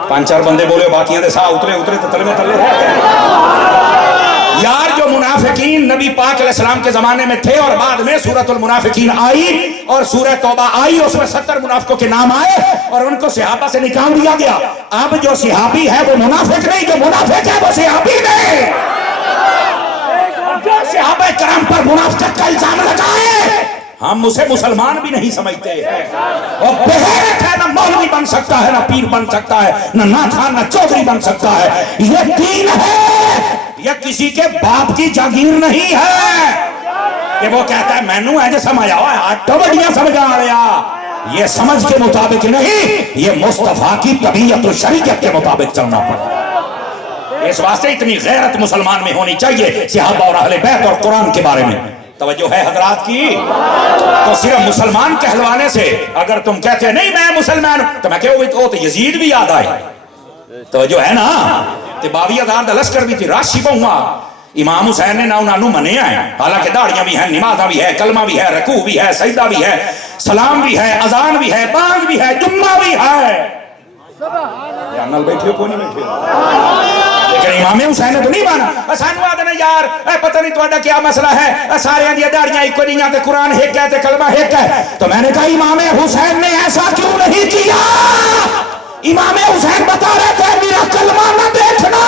5-4 بندے بولے, باقیاں دے ساہ اترے تو تلے میں تلے یار. جو منافقین نبی پاک علیہ السلام کے زمانے میں تھے اور بعد میں سورۃ المنافقین آئی اور سورہ توبہ آئی, اس میں 70 منافقوں کے نام آئے اور ان کو صحابہ سے نکال دیا گیا. اب جو صحابی ہے وہ منافق نہیں, جو منافق ہے وہ صحابی نہیں. جو صحابہ کرام پر منافقت کا الزام لگائے ہم اسے مسلمان بھی نہیں سمجھتے ہیں. اور بہت ہے, نہ مولوی بن سکتا ہے, نہ پیر بن سکتا ہے, نہ ناتھان, نہ چودھری بن سکتا ہے. یہ دین ہے, یہ کسی کے باپ کی جاگیر نہیں ہے کہ وہ کہتا ہے مینو ہے جو سمجھ آؤ آٹو بڑیاں سمجھا رہا. یہ سمجھ کے مطابق نہیں, یہ مصطفیٰ کی طبیعت و شریعت کے مطابق چلنا پڑا. اس واسطے اتنی غیرت مسلمان میں ہونی چاہیے صحابہ اور اہل بیت اور قرآن کے بارے میں. توجہ ہے حضرات کی. تو صرف مسلمان کہلوانے سے اگر تم کہتے ہیں نہیں میں مسلمان, تو میں کہوں وہ تو یزید بھی یاد آئے. توجہ ہے نا, تے 22,000 دا لشکر بھی تھی, راشی بہوا. امام حسین نے نہ انہوں منے آئے, حالانکہ داڑیاں بھی ہیں, نمازاں بھی ہے, کلمہ بھی ہے, رکوع بھی ہے, سجدہ بھی ہے, سلام بھی ہے, اذان بھی ہے, بانگ بھی ہے, جمعہ بھی ہے. جانل بیٹھے ہو, کون نہیں بیٹھے ہو, لیکن امام حسین نے تو نہیں مانا. سانو آدھے نے یار پتہ نہیں تو کیا مسئلہ ہے, سارے دیا داڑیاں ایک کو نہیں آتے, قرآن ایک ہے, کلمہ ایک ہے. تو میں نے کہا امام حسین نے ایسا کیوں نہیں کیا. امام حسین بتا رہے تھے میرا کلمہ نہ دیکھنا,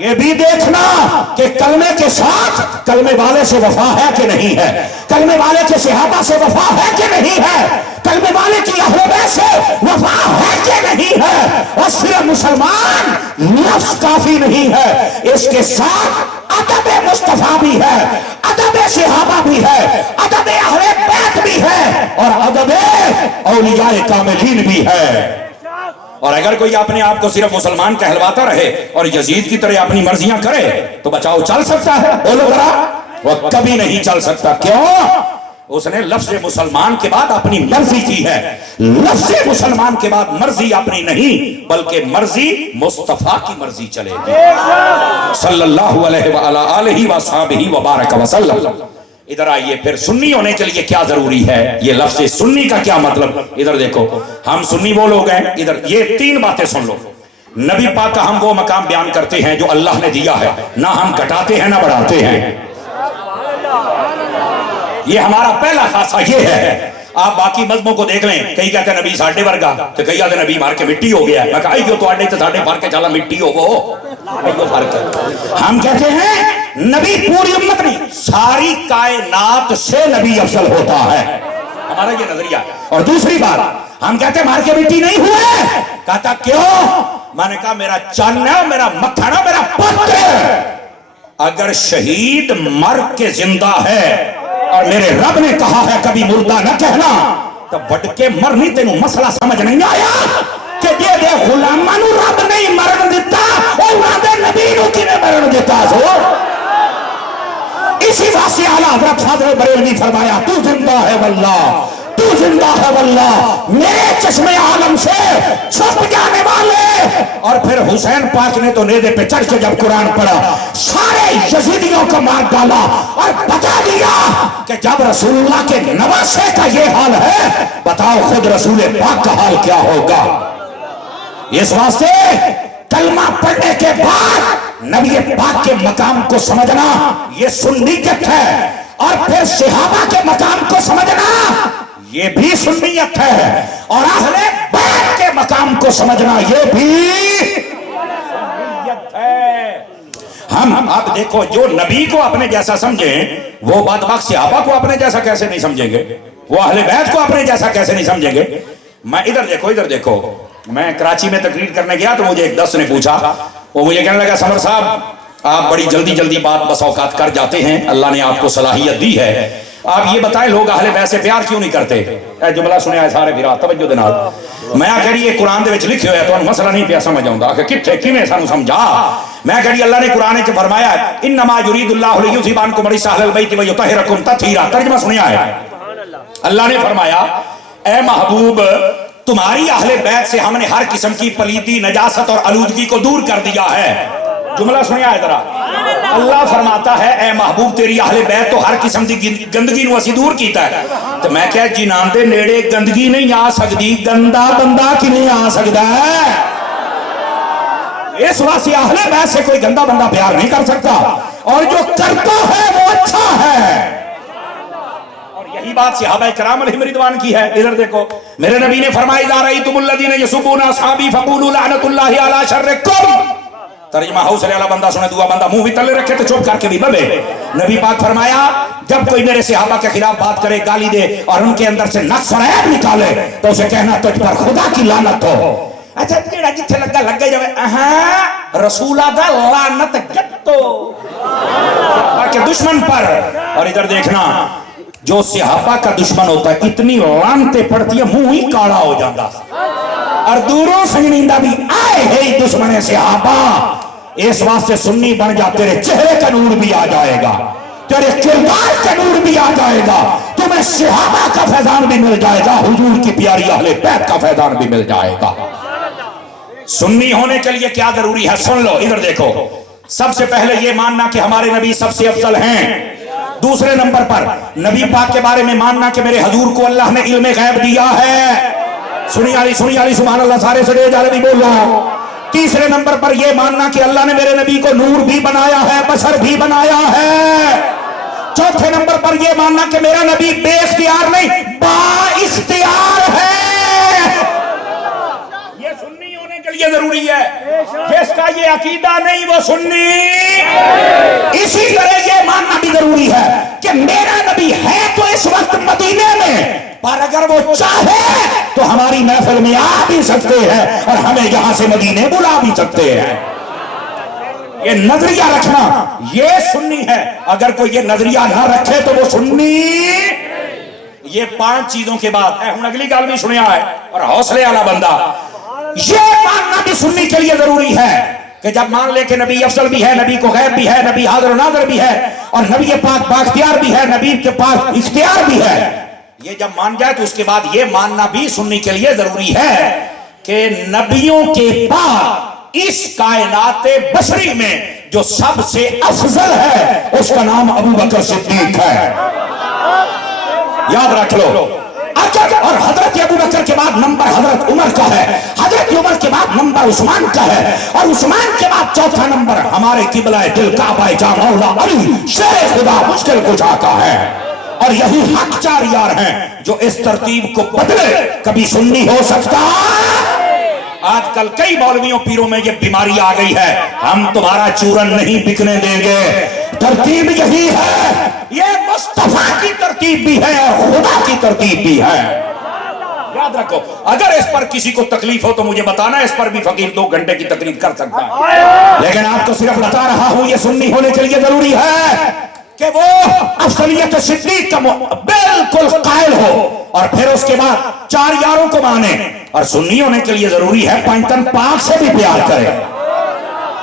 ये भी देखना कि कलमे के साथ कलमे वाले से वफा है कि नहीं है, कलमे वाले के सहाबा से वफा है कि नहीं है, कलमे वाले की अहले बैत से वफा है कि नहीं है। और सिर्फ मुसलमान लफ्ज काफी नहीं है, इसके साथ अदब मुस्तफा भी है, अदब सहाबा भी है, अदब अहले बैत भी है और अदब औलियाए कामिलीन भी है। और अगर कोई अपने आप को सिर्फ मुसलमान कहलवाता रहे और यजीद की तरह अपनी मर्जियां करे तो बचाओ चल सकता है? बोलो जरा, वो कभी नहीं चल सकता। क्यों? उसने लफ्ज़ मुसलमान के बाद अपनी मर्जी की है। लफ्ज़ मुसलमान के बाद मर्जी अपनी नहीं बल्कि मर्जी मुस्तफा की मर्जी चलेगी सल्लल्लाहु अलैहि वसल्लम व बारक वसल्लम। इधर आइए, फिर सुन्नी होने के लिए क्या जरूरी है, ये लफ्ज़ सुन्नी का क्या मतलब। इधर देखो, हम सुन्नी वो लोग हैं, इधर ये तीन बातें सुन लो। नबी पाक का हम वो मकाम बयान करते हैं जो अल्लाह ने दिया है, ना हम घटाते हैं ना बढ़ाते हैं। ये हमारा पहला खासा ये है। आप बाकी मजहबों को देख लें, कई कहते हैं नबी साढ़े वर्गा, तो कई कहते नबी मार के मिट्टी हो गया। मैं कहा तो साढ़े फर्क है, चला मिट्टी हो वो फर्क है। हम कहते हैं नबी पूरी उम्मत नहीं, सारी कायनात से नबी अफजल होता है, हमारा ये नजरिया। और दूसरी बात, हम कहते मार के मिट्टी नहीं हुए। कहता क्यों? मैंने कहा मेरा चन्न है, मेरा मक्खन है, मेरा पुत्र। अगर शहीद मर के जिंदा है और मेरे रब ने कहा है कभी मुर्दा न कहना, तो बढ़ के मरनी। तेनू मसला समझ नहीं आया कि दे दे गुलामां नू रब नहीं मरण दिता, और उन्हां नबी नू किवें मरण दिता सो। इसी वास्ते आला हज़रत फादर बरेलवी फरमाया, तू जिंदा है वल्लाह, तू जिंदा है वल्लाह, मेरे चश्मे आलम से छुप जाने वाले। और फिर हुसैन पाक ने तो नेज़े पे चढ़ के जब कुरान पढ़ा, सारे यजीदियों को मार डाला और बता दिया कि जब रसूलुल्लाह के नवासे का ये हाल है, बताओ खुद रसूल पाक का हाल क्या होगा। इस वास्ते कलमा पढ़ने के बाद नबी पाक के मकाम को समझना ये सुन्नियत है, और फिर सहाबा के मकाम को समझना ये भी सुन्नियत है, और अहले बैत के मकाम को समझना ये भी सुन्नियत है। हम आप देखो, जो नबी को अपने जैसा समझे वो बदबख्त सहाबा को अपने जैसा कैसे नहीं समझेंगे, वो अहले बैत को अपने जैसा कैसे नहीं समझेंगे। मैं इधर देखो, मैं कराची में तकरीर करने गया तो मुझे एक दस ने पूछा, वो मुझे कहने लगा, समर साहब आप बड़ी जल्दी बात बस औकात कर जाते हैं, अल्लाह ने आपको सलाहियत दी है, आप ये बताएं लोग अहले बैत से प्यार क्यों नहीं करते। जुमला सुनिया है सारे वीरा तवज्जो दे नाल। मैं कह रही कुरान दे विच लिखियो है, तुहानू मसला नहीं पिया समझ आउंदा कि किथे किवें सानू समझा। मैं कह रही अल्लाह ने कुरान च फरमाया, इन्नमा युरीदुल्लाहु लियुज़हिबानकुम रिज्सा अहलल बैति व युतहिरकुम तत्हीरा। तर्जुमा सुनिया है, अल्लाह ने फरमाया, ए महबूब तुम्हारी अहले बैत से हमने हर किस्म की पलीदी, नजासत और आलूदगी को दूर कर दिया है। जुमला सुनिया है जरा, अल्लाह फरमाता है ए महबूब तेरी अहले बैत तो हर किस्म की गंदगी नूं असीं दूर कीता है। तो मैं क्या जिन्हां दे नेड़े गंदगी नहीं आ सकती, गंदा बंदा किवें आ सकता है। इस वास्ते अहले बैत से कोई गंदा बंदा प्यार नहीं कर सकता, और जो करता है वो अच्छा है। यही बात सहाबा किराम अलैहिम रिदवान की है। इधर देखो, मेरे नबी ने फरमाया, इज़ा रअयतुमुल्लज़ीना यसुब्बूना असहाबी फक़ूलू लअनतुल्लाहि अला शर्रिकुम। तर्जुमा हौसले वाला बंदा सुने, दुआ बंदा मुंह भी तले रखे तो चुप करके भी बोले। नबी पाक फरमाया, जब कोई मेरे सहाबा के खिलाफ बात करे, गाली दे और उनके अंदर से नक्स और ऐब निकाले तो उसे कहना तुझ पर खुदा की लानत हो। अच्छा जेड़ा जिथे लगा लग जावे, अहां रसूला दा लानत गत्तो बाकी दुश्मन पर। और इधर देखना, जो सहाबा का दुश्मन होता है इतनी लानतें पड़ती है मुंह ही काला हो जाता, और दूरों संगीदा भी आए है दुश्मन सहाबा। इस वास्ते सुन्नी बन जा, तेरे चेहरे का नूर भी आ जाएगा, तेरे किरदार का नूर भी आ जाएगा, तुम्हें सहाबा का फैजान भी मिल जाएगा, हुजूर की प्यारी अहले बैत का फैजान भी मिल जाएगा। सुन्नी होने के लिए क्या जरूरी है, सुन लो। इधर देखो, सबसे पहले ये मानना कि हमारे नबी सबसे अफजल हैं। दूसरे नंबर पर नबी पाक के बारे में मानना कि मेरे हजूर को अल्लाह ने इल्मे गैब दिया है। सुनी आली सुभान अल्लाह, सारे से भी बोल रहा हूं। तीसरे नंबर पर यह मानना कि अल्लाह ने मेरे नबी को नूर भी बनाया है, बशर भी बनाया है। चौथे नंबर पर यह मानना कि मेरा नबी बेइख्तियार नहीं बाइख्तियार है। لیے ضروری ہے. جس کا یہ عقیدہ نہیں وہ سنی. اسی طرح یہ ماننا بھی ضروری ہے کہ میرا نبی ہے تو اس وقت مدینے میں، پر اگر وہ چاہے تو ہماری محفل میں آ بھی سکتے ہیں اور ہمیں یہاں سے مدینے بلا بھی سکتے ہیں. یہ نظریہ رکھنا یہ سنی ہے. اگر کوئی یہ نظریہ نہ رکھے تو وہ سنی. یہ 5 چیزوں کے بعد ہوں اگلی گل بھی سنیا ہے اور حوصلے والا بندہ. یہ ماننا بھی سنی کے لیے ضروری ہے کہ جب مان لے کہ نبی افضل بھی ہے، نبی کو غیب بھی ہے، نبی حاضر و ناظر بھی ہے، اور نبی پاک بااختیار بھی ہے، نبی کے پاس اختیار بھی ہے. یہ جب مان جائے تو اس کے بعد یہ ماننا بھی سنی کے لیے ضروری ہے کہ نبیوں کے بعد اس کائنات بشری میں جو سب سے افضل ہے اس کا نام ابو بکر صدیق ہے. یاد رکھ لو. اور حضرت ابو بکر کے بعد نمبر حضرت عمر کا ہے، حضرت عمر کے بعد نمبر عثمان کا ہے، اور عثمان کے بعد چوتھا نمبر ہمارے قبلہ دل کعبہ جاں مولا علی شیر خدا مشکل کشا کا ہے. اور یہی حق 4 یار ہیں جو اس ترتیب کو بدلے کبھی سنی ہو سکتا. آج کل کئی مولویوں پیروں میں یہ بیماری آ گئی ہے، ہم تمہارا چورن نہیں بکنے دیں گے. ترتیب یہی ہے، یہ مصطفیٰ کی ترتیب بھی ہے اور خدا کی ترتیب بھی ہے. یاد رکھو. اگر اس پر کسی کو تکلیف ہو تو مجھے بتانا، اس پر بھی فقیر 2 گھنٹے کی تقریر کر سکتا ہے. لیکن آپ کو صرف بتا رہا ہوں یہ سنی ہونے کے لیے ضروری ہے کہ وہ افضلیت صدیق کا بالکل قائل ہو، اور پھر اس کے بعد 4 یاروں کو مانے. اور سنی ہونے کے لیے ضروری ہے پنجتن پاک سے بھی پیار کرے.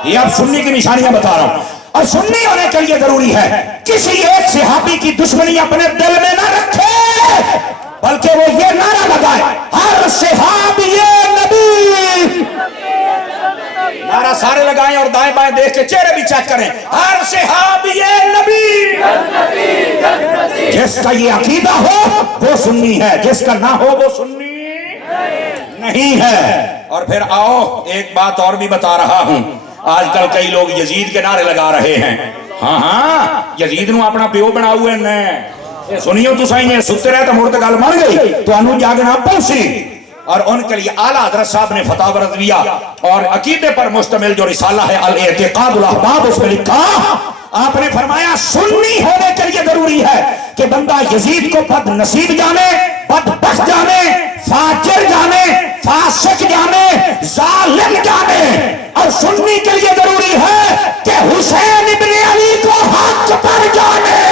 یہ اب سنی کی نشانیاں بتا رہا ہوں. اور سنی ہونے کے لیے ضروری ہے کسی ایک صحابی کی دشمنی اپنے دل میں نہ رکھے، بلکہ وہ یہ نعرہ لگائے ہر صحابی نبی. نعرہ سارے لگائیں اور دائیں بائیں دیکھ کے چہرے بھی چیک کریں. ہر صحابی نبی. جس کا یہ عقیدہ ہو وہ سنی ہے، جس کا نہ ہو وہ سنی نہیں ہے. اور پھر آؤ ایک بات اور بھی بتا رہا ہوں. آج کل کئی لوگ یزید کے نعرے لگا رہے ہیں. ہاں یزید نو اپنا پیو بنا ہوئے نے. سنیو تو صحیح ہے، ستے رہے تو مرد گل مر گئی تو انو جاگنا پوسی. اور ان کے لیے اعلیٰ حضرت صاحب نے فتح رضویہ اور عقیدے پر مشتمل جو رسالہ ہے الاعتقاد الاحباب اس میں لکھا، آپ نے فرمایا سنی ہونے کے لیے ضروری ہے کہ بندہ یزید کو بد نصیب جانے، بدبخت جانے، فاجر جانے، فاسق جانے، ظالم جانے. اور سنی کے لیے ضروری ہے کہ حسین ابن علی کو حق پر جانے.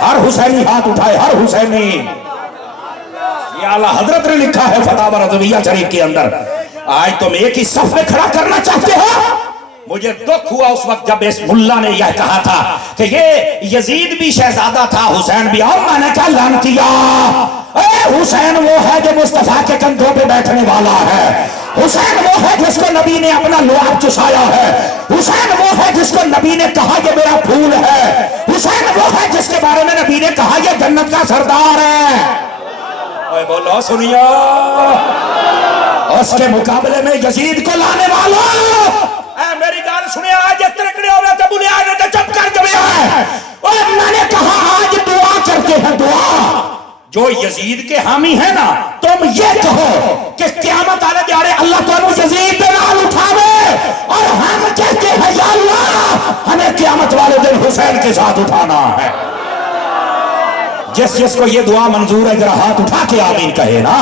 ہر حسینی ہاتھ اٹھائے، ہر حسینی. یہ اعلیٰ حضرت نے لکھا ہے فتح رضویہ شریف کے اندر. آج تم ایک ہی صف میں کھڑا کرنا چاہتے ہو. مجھے دکھ ہوا اس وقت جب اس ملا نے یہ کہا تھا کہ یہ یزید بھی شہزادہ تھا، حسین بھی. اور میں نے کہا لعنتیا، اے حسین وہ ہے جو مصطفیٰ کے کندھوں پہ بیٹھنے والا ہے. حسین وہ ہے جس کو نبی نے اپنا لعاب چسایا ہے. حسین وہ ہے جس کو نبی نے کہا یہ میرا پھول ہے. حسین وہ ہے جس کے بارے میں نبی نے کہا یہ جنت کا سردار ہے. اے بولو سنیا. اس کے مقابلے میں یزید کو لانے والا اے میری گال سنیا، آج ترکڑے ہوئے تو بولے آنے تو چپ کر کے ہے. اور میں نے کہا آج دعا کرتے ہیں، دعا. جو یزید کے حامی ہیں نا، تم یہ کہو کہ قیامت آنے دیارے اللہ تعالیٰ یزید پہ نال اٹھاوے، اور ہم کہتے ہیں یا اللہ ہمیں قیامت والے دن حسین کے ساتھ اٹھانا ہے. جس کو یہ دعا منظور ہے ذرا ہاتھ اٹھا کے آمین کہے نا.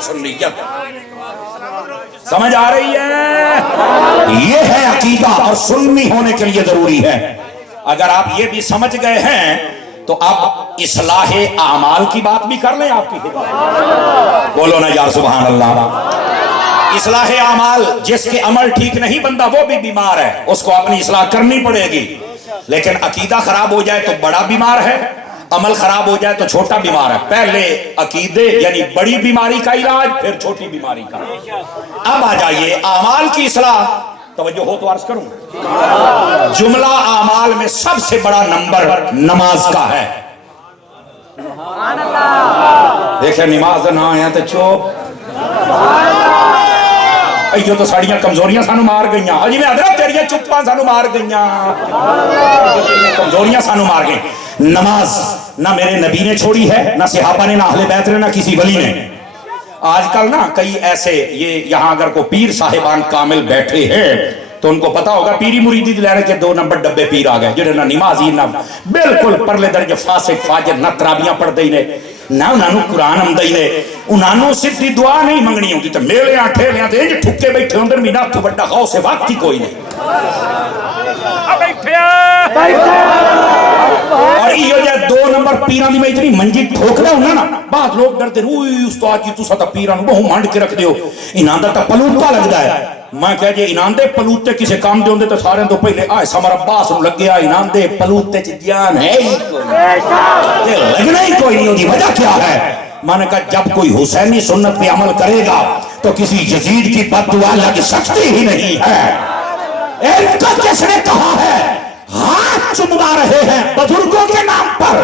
سنیت سمجھ آ رہی ہے؟ یہ ہے عقیدہ اور سنی ہونے کے لیے ضروری ہے. اگر آپ یہ بھی سمجھ گئے ہیں تو اب اصلاح اعمال کی بات بھی کر لیں. آپ کی بولو نا یار سبحان اللہ. اصلاح اعمال، جس کے عمل ٹھیک نہیں بندہ وہ بھی بیمار ہے، اس کو اپنی اصلاح کرنی پڑے گی. لیکن عقیدہ خراب ہو جائے تو بڑا بیمار ہے، عمل خراب ہو جائے تو چھوٹا بیمار ہے. پہلے عقیدے یعنی بڑی بیماری کا علاج، پھر چھوٹی بیماری کا. اب آ جائیے اعمال کی اصلاح. توجہ ہو تو عرض کروں، جملہ اعمال میں سب سے بڑا نمبر نماز کا ہے. دیکھیں نماز نہ آیا تو چوپ. ایو تو ساڑیاں کمزوریاں سانو مار گئیاں. جی میں حضرت تیریاں چپاں سانو مار گئیاں، کمزوریاں سانو مار گئیں. نماز نہ میرے نبی نے چھوڑی ہے، نہ صحابہ نے، نہ اہل بیت نے، نہ کسی ولی نے. आजकल ना कई ऐसे ये यहाँ अगर को पीर साहिबान कामिल बैठे हैं तो उनको पता होगा पीरी मुरीदी लैने के 2 नंबर डब्बे पीर आ गए जिन्हें ना नमाजी ना बिल्कुल परले दर्जे फासिक फाजिर ना तराबियां पढ़ते ही ने ना उन्होंने कुरान आंदा ही ने उन्होंने सीधी दुआ नहीं मंगनी होती तो मेले ठेलियां ते इंज ठुके बैठे होंदे भी ना बड़ा खौफ से वक्त ही कोई नहीं और यो जे 2 नंबर पीरां दी मैं इतनी मंजी ठोकदा हुंदा ना बाद लोग डरदे ओए उस्ताद जी तुसा तां पीरां नूं बहु मंड के रख दियो इनां दा तां पलूटा लगदा है मैं कह जे इनां दे पलूटे किसे काम दे होंदे तो सारे तो पहले आ समर अब्बास नूं लग्या इनां दे पलूटे च जान है ही कोई ते लगना ही कोई नहीं ओदी वजह क्या है मैंने कहा जब कोई हुसैनी सुन्नत पे अमल करेगा तो किसी यजीद की बददुआ लग सकती ही नहीं है इनको किसने कहा है हाथ चुमवा रहे हैं बुजुर्गों के नाम पर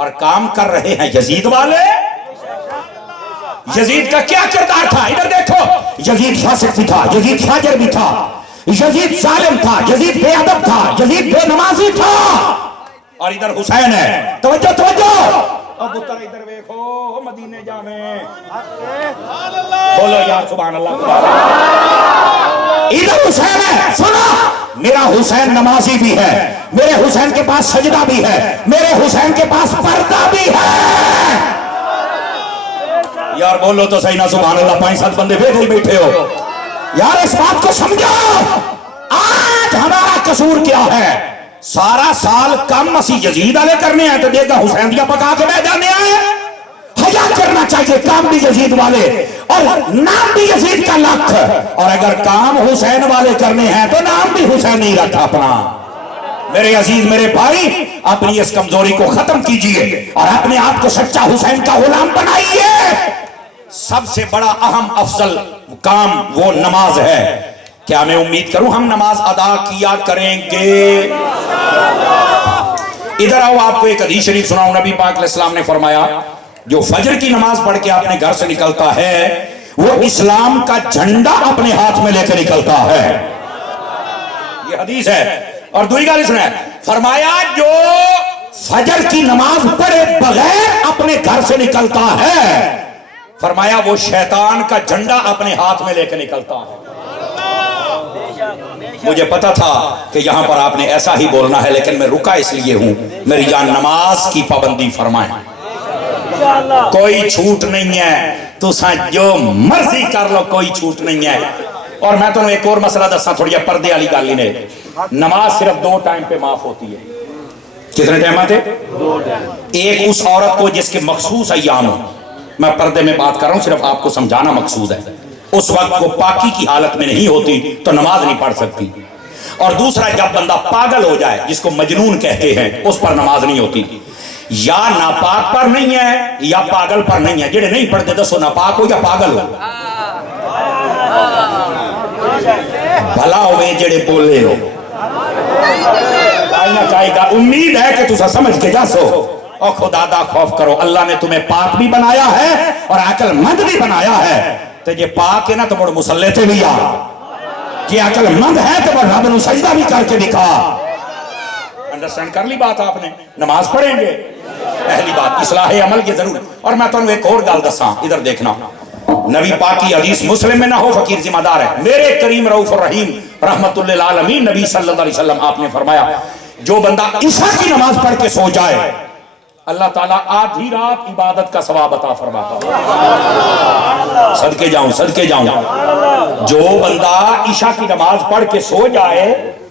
और काम कर रहे हैं यजीद वाले यजीद का क्या किरदार था इधर देखो यजीद फासिक भी था यजीद फाजिर भी था यजीद जालिम था यजीद बेअदब था यजीद बेनमाजी था और इधर हुसैन है तवज्जो तवज्जो अब उत्तर इधर देखो मदीने जावे बोलो यार सुभान अल्लाह इधर हुसैन है सुनो मेरा हुसैन नमाजी भी है मेरे हुसैन के पास सजदा भी है मेरे हुसैन के पास पर्दा भी है यार बोलो तो सही ना सुभान अल्लाह 5-7 बंदे फिर बैठे हो यार इस बात को समझो आज हमारा कसूर क्या है सारा साल कम असी यजीद वाले करने हैं तो देगा हुसैन दिया पका के बह जाने आए हया करना चाहिए काम भी यजीद वाले और नाम भी यजीद का लख और अगर काम हुसैन वाले करने हैं तो नाम भी हुसैन नहीं रखा अपना मेरे अजीज मेरे भाई अपनी इस कमजोरी को खत्म कीजिए और अपने आप को सच्चा हुसैन का गुलाम बनाइए सबसे बड़ा अहम अफजल काम वो नमाज है क्या मैं उम्मीद करूं हम नमाज अदा किया करेंगे इधर आओ आपको एक हदीस शरीफ सुनाऊं नबी पाक अलैहिस्सलाम ने फरमाया जो फजर की नमाज पढ़ के अपने घर से निकलता है वो इस्लाम का झंडा अपने हाथ में लेकर निकलता है ये हदीस है और दूसरी गाली सुना फरमाया जो फजर की नमाज पढ़े बगैर अपने घर से निकलता है फरमाया वो शैतान का झंडा अपने हाथ में लेकर निकलता है मुझे पता था कि यहां पर आपने ऐसा ही बोलना है लेकिन मैं रुका इसलिए हूं मेरी जान नमाज की पाबंदी फरमाए कोई छूट नहीं है तुसा जो मर्जी कर लो कोई छूट नहीं है और मैं तुम्हें एक और मसला दसा थोड़ी पर्दे वाली गल ही ने नमाज सिर्फ 2 टाइम पे माफ होती है कितने टाइम थे 2 टाइम एक उस औरत को जिसके मखसूस अय्याम हो मैं पर्दे में बात कर रहा हूं सिर्फ आपको समझाना मकसूद है उस वक्त वो पाकी की हालत में नहीं होती तो नमाज नहीं पढ़ सकती और दूसरा जब बंदा पागल हो जाए जिसको मजनून कहते हैं उस पर नमाज नहीं होती या नापाक पर नहीं है या पागल पर नहीं है जेड़े नहीं पढ़ते दसो नापाक हो या पागल हो भला होवे जेड़े बोले हो उम्मीद है कि तुसा समझ के जासो और खुदा दा खौफ करो अल्लाह ने तुम्हें पाक भी बनाया है और अकलमंद भी बनाया है तो ये पाक है ना तो मुड़ मुसल्ले ते भी आ ये अकलमंद है तो मुड़ रब नूं सजदा भी करके दिखा अंडरस्टैंड कर ली बात आपने नमाज पढ़ेंगे पहली बात इस्लाह अमल की जरूर और मैं तुहानू एक और गल दसा इधर देखना नबी पाक की हदीस मुस्लिम में ना हो फकीर जिम्मेदार है मेरे करीम रऊफ रहीम रहमतुल्लिल आलमीन नबी सल्लल्लाहु अलैहि वसल्लम आपने फरमाया जो बंदा इशा की नमाज पढ़ के सो जाए अल्लाह ताला आधी रात इबादत का सवाब अता फरमाता सदके जाऊं जो बंदा ईशा की नमाज पढ़ के सो जाए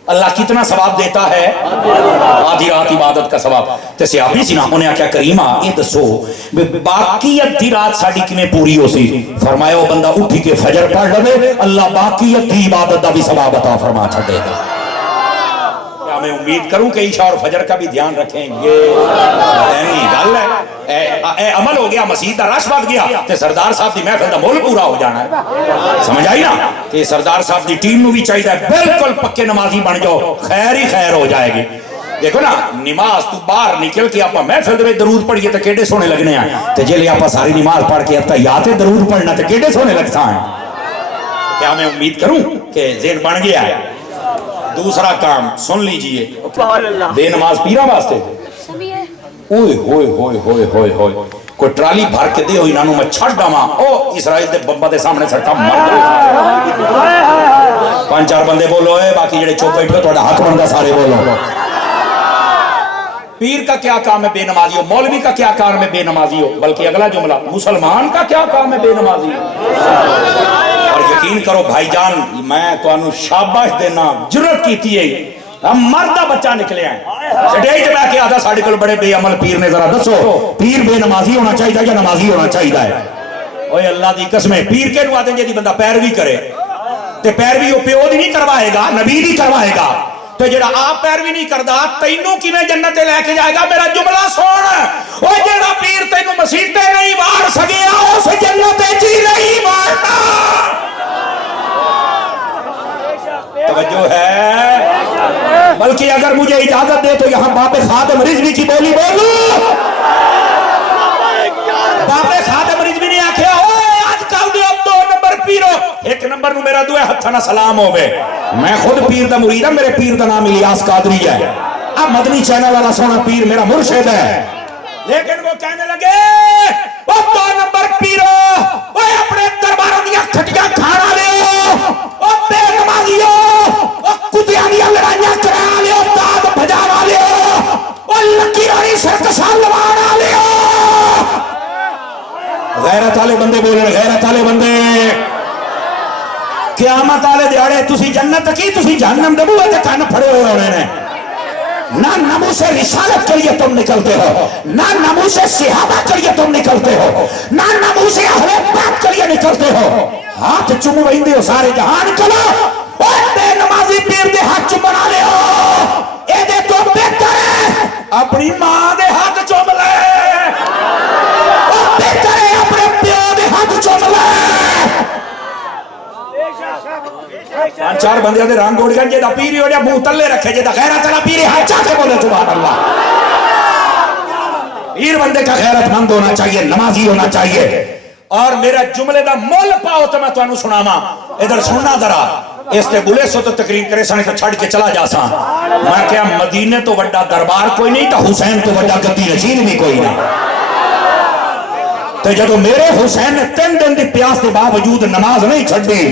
अल्लाह कितना सवाब देता है आधी रात इबादत का सवाब ते सियाबी सी ना उन्हें आख्या करीमा ये दसो बाकी अद्धी रात साडी किवें पूरी हो सी फरमाया वो बंदा उठी के फजर पढ़ लवे अल्लाह बाकी अद्धी इबादत दा भी सवाब अता फरमा छड़ेगा मैं उम्मीद करूं कि ईशा और फजर का भी ध्यान रखेंगे गल है अमल हो गया मसीह का रश बढ़ गया ते सरदार साहब की महफिल का मुल पूरा हो जाना है समझ आई ना कि सरदार साहब की टीम भी चाहिए बिल्कुल पक्के नमाजी बन जाओ खैर ही खैर हो जाएगी देखो ना नमाज तू बाहर निकल के आप महफिल में दरूद पढ़िए तो केडे सोने लगने हैं तो जे आप सारी नमाज पढ़ के तैयार थे दरूद पढ़ना तो केडे सोने लगता है क्या मैं उम्मीद करूं कि ज़हन बन गया है दूसरा काम सुन लीजिए बेनमाज पीरा वास्ते ओए होए होए होए होए होए کوئی ٹرالی بھر کے دے ہوئی انہوں میں چھڑ ڈاما او اسرائیل دے بمبا دے سامنے سڑکا مر دو 5-4 بندے بولو اے باقی جڑے چوپ بیٹھے تو حق بندہ سارے بولو پیر کا کیا کام ہے بے نمازی ہو مولوی کا کیا کام ہے بے نمازی ہو بلکہ اگلا جملہ مسلمان کا کیا کام ہے بے نمازی ہو اور یقین کرو بھائی جان میں تو انو شاباش دینا جرت کی تھی ہم مردہ بچہ نکلے ہیں سٹیج میں کہ آدھا ساڑھے کل بڑے بے عمل پیر نے ذرا دسو پیر بے نمازی ہونا چاہیے یا نمازی ہونا چاہیے اوہ اللہ دی قسمیں پیر کے نو آدھیں جی بندہ پیروی کرے تے پیروی وہ پیو دی نہیں کروائے گا نبی دی کروائے گا تو جڑا آپ پیروی نہیں کردا تینوں کی میں جنت لے کے جائے گا میرا جملہ سن اوہ جڑا پیر تینوں مسیحتے نہیں وار سگیا اس جنت جی نہیں وارنا توجہ ہے بلکہ اگر مجھے اجازت دے تو یہاں باپ خادم رضوی کی بولی بولو باپ خادم رضوی نے آکھے اوے آج کل دے اب 2 نمبر پیرو 1 نمبر نو میرا دوے ہتھانا سلام ہوئے میں خود پیر دا مرید ہوں میرے پیر دا نام الیاس قادری ہے اب مدنی چینل والا سونا پیر میرا مرشد ہے لیکن وہ کہنے لگے وہ 2 نمبر پیرو وہ اپنے درباروں دیا کھٹیاں کھانا لے وہ بے نمازیو وہ کتیاں دیا لڑائیاں کرا لے داد بجانا لے وہ لکیرانی سرکسان لوانا لے غیرت والے بندے بولے غیرت والے بندے قیامت والے دیہڑے تسی جنت کی تسی جہنم دے بوئے تے کان پھڑے ہوئے ہونے نے نہ ناموس رسالت کے لیے تم نکلتے ہو نہ ناموس صحابہ کے لیے تم نکلتے ہو نہ ناموس اہل بیت کے لیے نکلتے ہو ہاتھ چمو وہندے ہو سارے جہان کلو اوہ بے نمازی پیر دے ہاتھ چمنا لے ہو اے دے تو بہتر ہے اپنی ماں دے ہاتھ چوم لے اوہ بہتر ہے اپنے پیو دے ہاتھ چوم لے 5-4 بندیاں دے رنگ اڑ گئے جے دا پیری ہو جا منہ تلے رکھے جے دا غیرت والا پیری ہاتھ چاہ کے بولے سبحان اللہ پیر بندے کا غیرت مند ہونا چاہیے نمازی ہونا چاہیے اور میرا جملے دا مول پاؤ تو میں تو انو سناما ادھر سننا ذرا اس تے بلے سو تو تقریر کرے سانے تو چھڑ کے چلا جا سا میں کہا مدینے تو وڈا دربار کوئی نہیں تا حسین تو وڈا گدی نشین بھی کوئی نہیں تو جدو میرے حسین نے 3 دن دی پیاس کے باوجود نماز نہیں چھڑ دی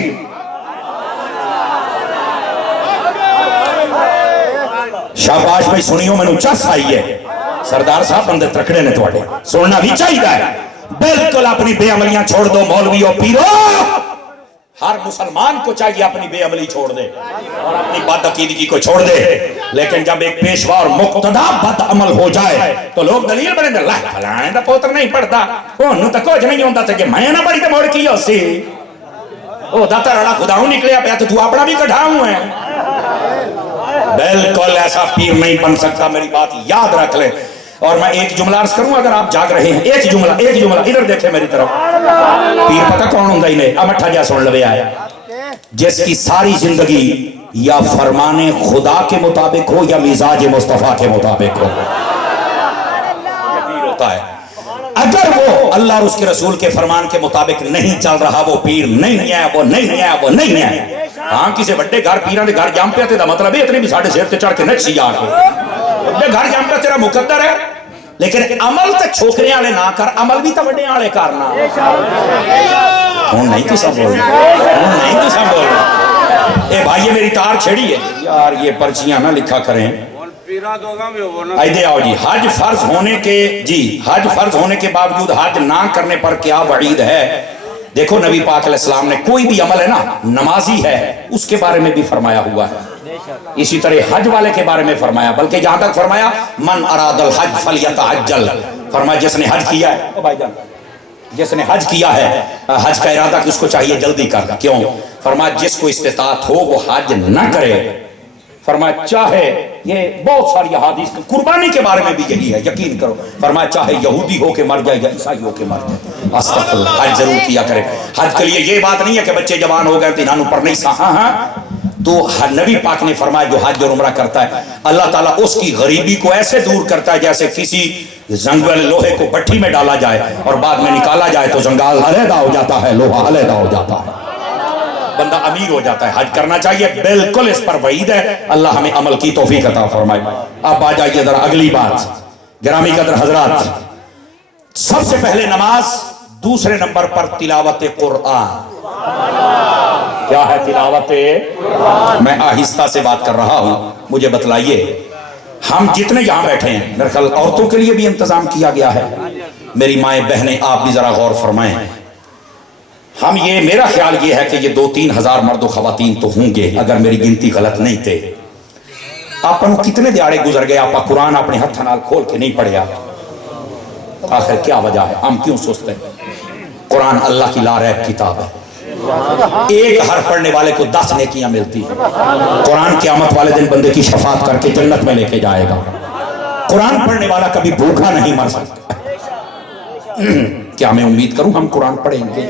شاباش بھائی سنیوں میں نو چس آئی ہے سردار صاحب بندے ترکڑے نے توڑے سننا بھی چاہیے ہے بلکل اپنی بے عملیاں چھوڑ دو مولوی اور پیرو ہر مسلمان کو چاہیے اپنی بے عملی چھوڑ دے اور اپنی بد عقیدگی کو چھوڑ دے لیکن جب ایک پیشوا اور مقتدا بد عمل ہو جائے تو لوگ دلیل بنے دے اللہ فلانے دا پوتر نہیں پڑھتا انہوں تک کچھ نہیں ہوتا تھا کہ میں نہ پڑھی تو موڑ کی ہو سی او داتا رڑا خداؤں نکلیا پیا تو اپنا بھی کٹھاؤں ہے بالکل ایسا پیر نہیں بن سکتا میری بات یاد رکھ لیں اور میں ایک جملہ عرض کروں اگر آپ جاگ رہے ہیں ایک جملہ ادھر دیکھیں میری طرف پیر پتہ کون ہوں گا ہی نہیں امٹھا جا سن لوے آیا جس کی ساری زندگی یا فرمان خدا کے مطابق ہو یا مزاج مصطفیٰ کے مطابق ہو پیر ہوتا ہے اگر وہ اللہ اور اس کے رسول کے فرمان کے مطابق نہیں چل رہا وہ پیر نہیں ہے وہ نہیں ہے وہ نہیں ہے ہاں کسی بڑے گھر پیران دے گھر جام پہ آتے دا مطلب ہے اتنے بھی ساڑھے سیر تے چڑھ کے نچ سی آ کے بڑے گھر جام پہ تیرا مقدر ہے لیکن عمل تے چھوکرے آلے نہ کر عمل بھی تا بڑے آلے کرنا ہوں نہیں تو سب بول رہے اے بھائی یہ میری تار چھڑی ہے یار یہ پرچیاں نہ لکھا کریں ایدے آؤ جی حج فرض ہونے کے باوجود حج نہ کرنے پر کیا وعید ہے دیکھو نبی پاک علیہ السلام نے کوئی بھی عمل ہے نا نمازی ہے اس کے بارے میں بھی فرمایا ہوا ہے اسی طرح حج والے کے بارے میں فرمایا بلکہ جہاں تک فرمایا من اراد الحج فلیتعجل فرمایا جس نے حج کیا ہے جس نے حج کیا ہے حج کا ارادہ اس کو چاہیے جلدی کرنا کیوں فرمایا جس کو استطاعت ہو وہ حج نہ کرے فرمایا چاہے یہ بہت ساری حدیث قربانی کے بارے میں بھی یہی ہے یقین کرو فرمایا چاہے یہودی ہو کے مر جائے یا عیسائی ہو کے مر جائے استغفر اللہ حج ضرور کیا کرے حج کے لیے یہ بات نہیں ہے کہ بچے جوان ہو گئے تو انہوں پر نہیں سا ہاں تو نبی پاک نے فرمایا جو حج اور عمرہ کرتا ہے اللہ تعالیٰ اس کی غریبی کو ایسے دور کرتا ہے جیسے کسی زنگ والے لوہے کو بٹھی میں ڈالا جائے اور بعد میں نکالا جائے تو زنگال علیحدہ ہو جاتا ہے لوہا علیحدہ ہو جاتا ہے بندہ امیر ہو جاتا ہے حج کرنا چاہیے بالکل اس پر وعید ہے اللہ ہمیں عمل کی توفیق عطا فرمائے اب آ جائیے ذرا اگلی بات گرامی قدر حضرات سب سے پہلے نماز، دوسرے نمبر پر تلاوت قرآن. کیا ہے تلاوت؟ میں آہستہ سے بات کر رہا ہوں، مجھے بتلائیے ہم جتنے یہاں بیٹھے ہیں، میرے خیال عورتوں کے لیے بھی انتظام کیا گیا ہے. میری مائیں بہنیں آپ بھی ذرا غور فرمائیں. ہم یہ، میرا خیال یہ ہے کہ یہ 2-3 ہزار مرد و خواتین تو ہوں گے اگر میری گنتی غلط نہیں تھے. آپ کتنے دیہڑے گزر گئے آپ قرآن اپنے ہاتھ نال کھول کے نہیں پڑھیا؟ آخر کیا وجہ ہے؟ ہم کیوں سوچتے ہیں؟ قرآن اللہ کی لا ریب کتاب ہے. ایک حرف پڑھنے والے کو 10 نیکیاں ملتی ہیں. قرآن قیامت والے دن بندے کی شفاعت کر کے جنت میں لے کے جائے گا. قرآن پڑھنے والا کبھی بھوکا نہیں مر سکتا. کیا میں امید کروں ہم قرآن پڑھیں گے؟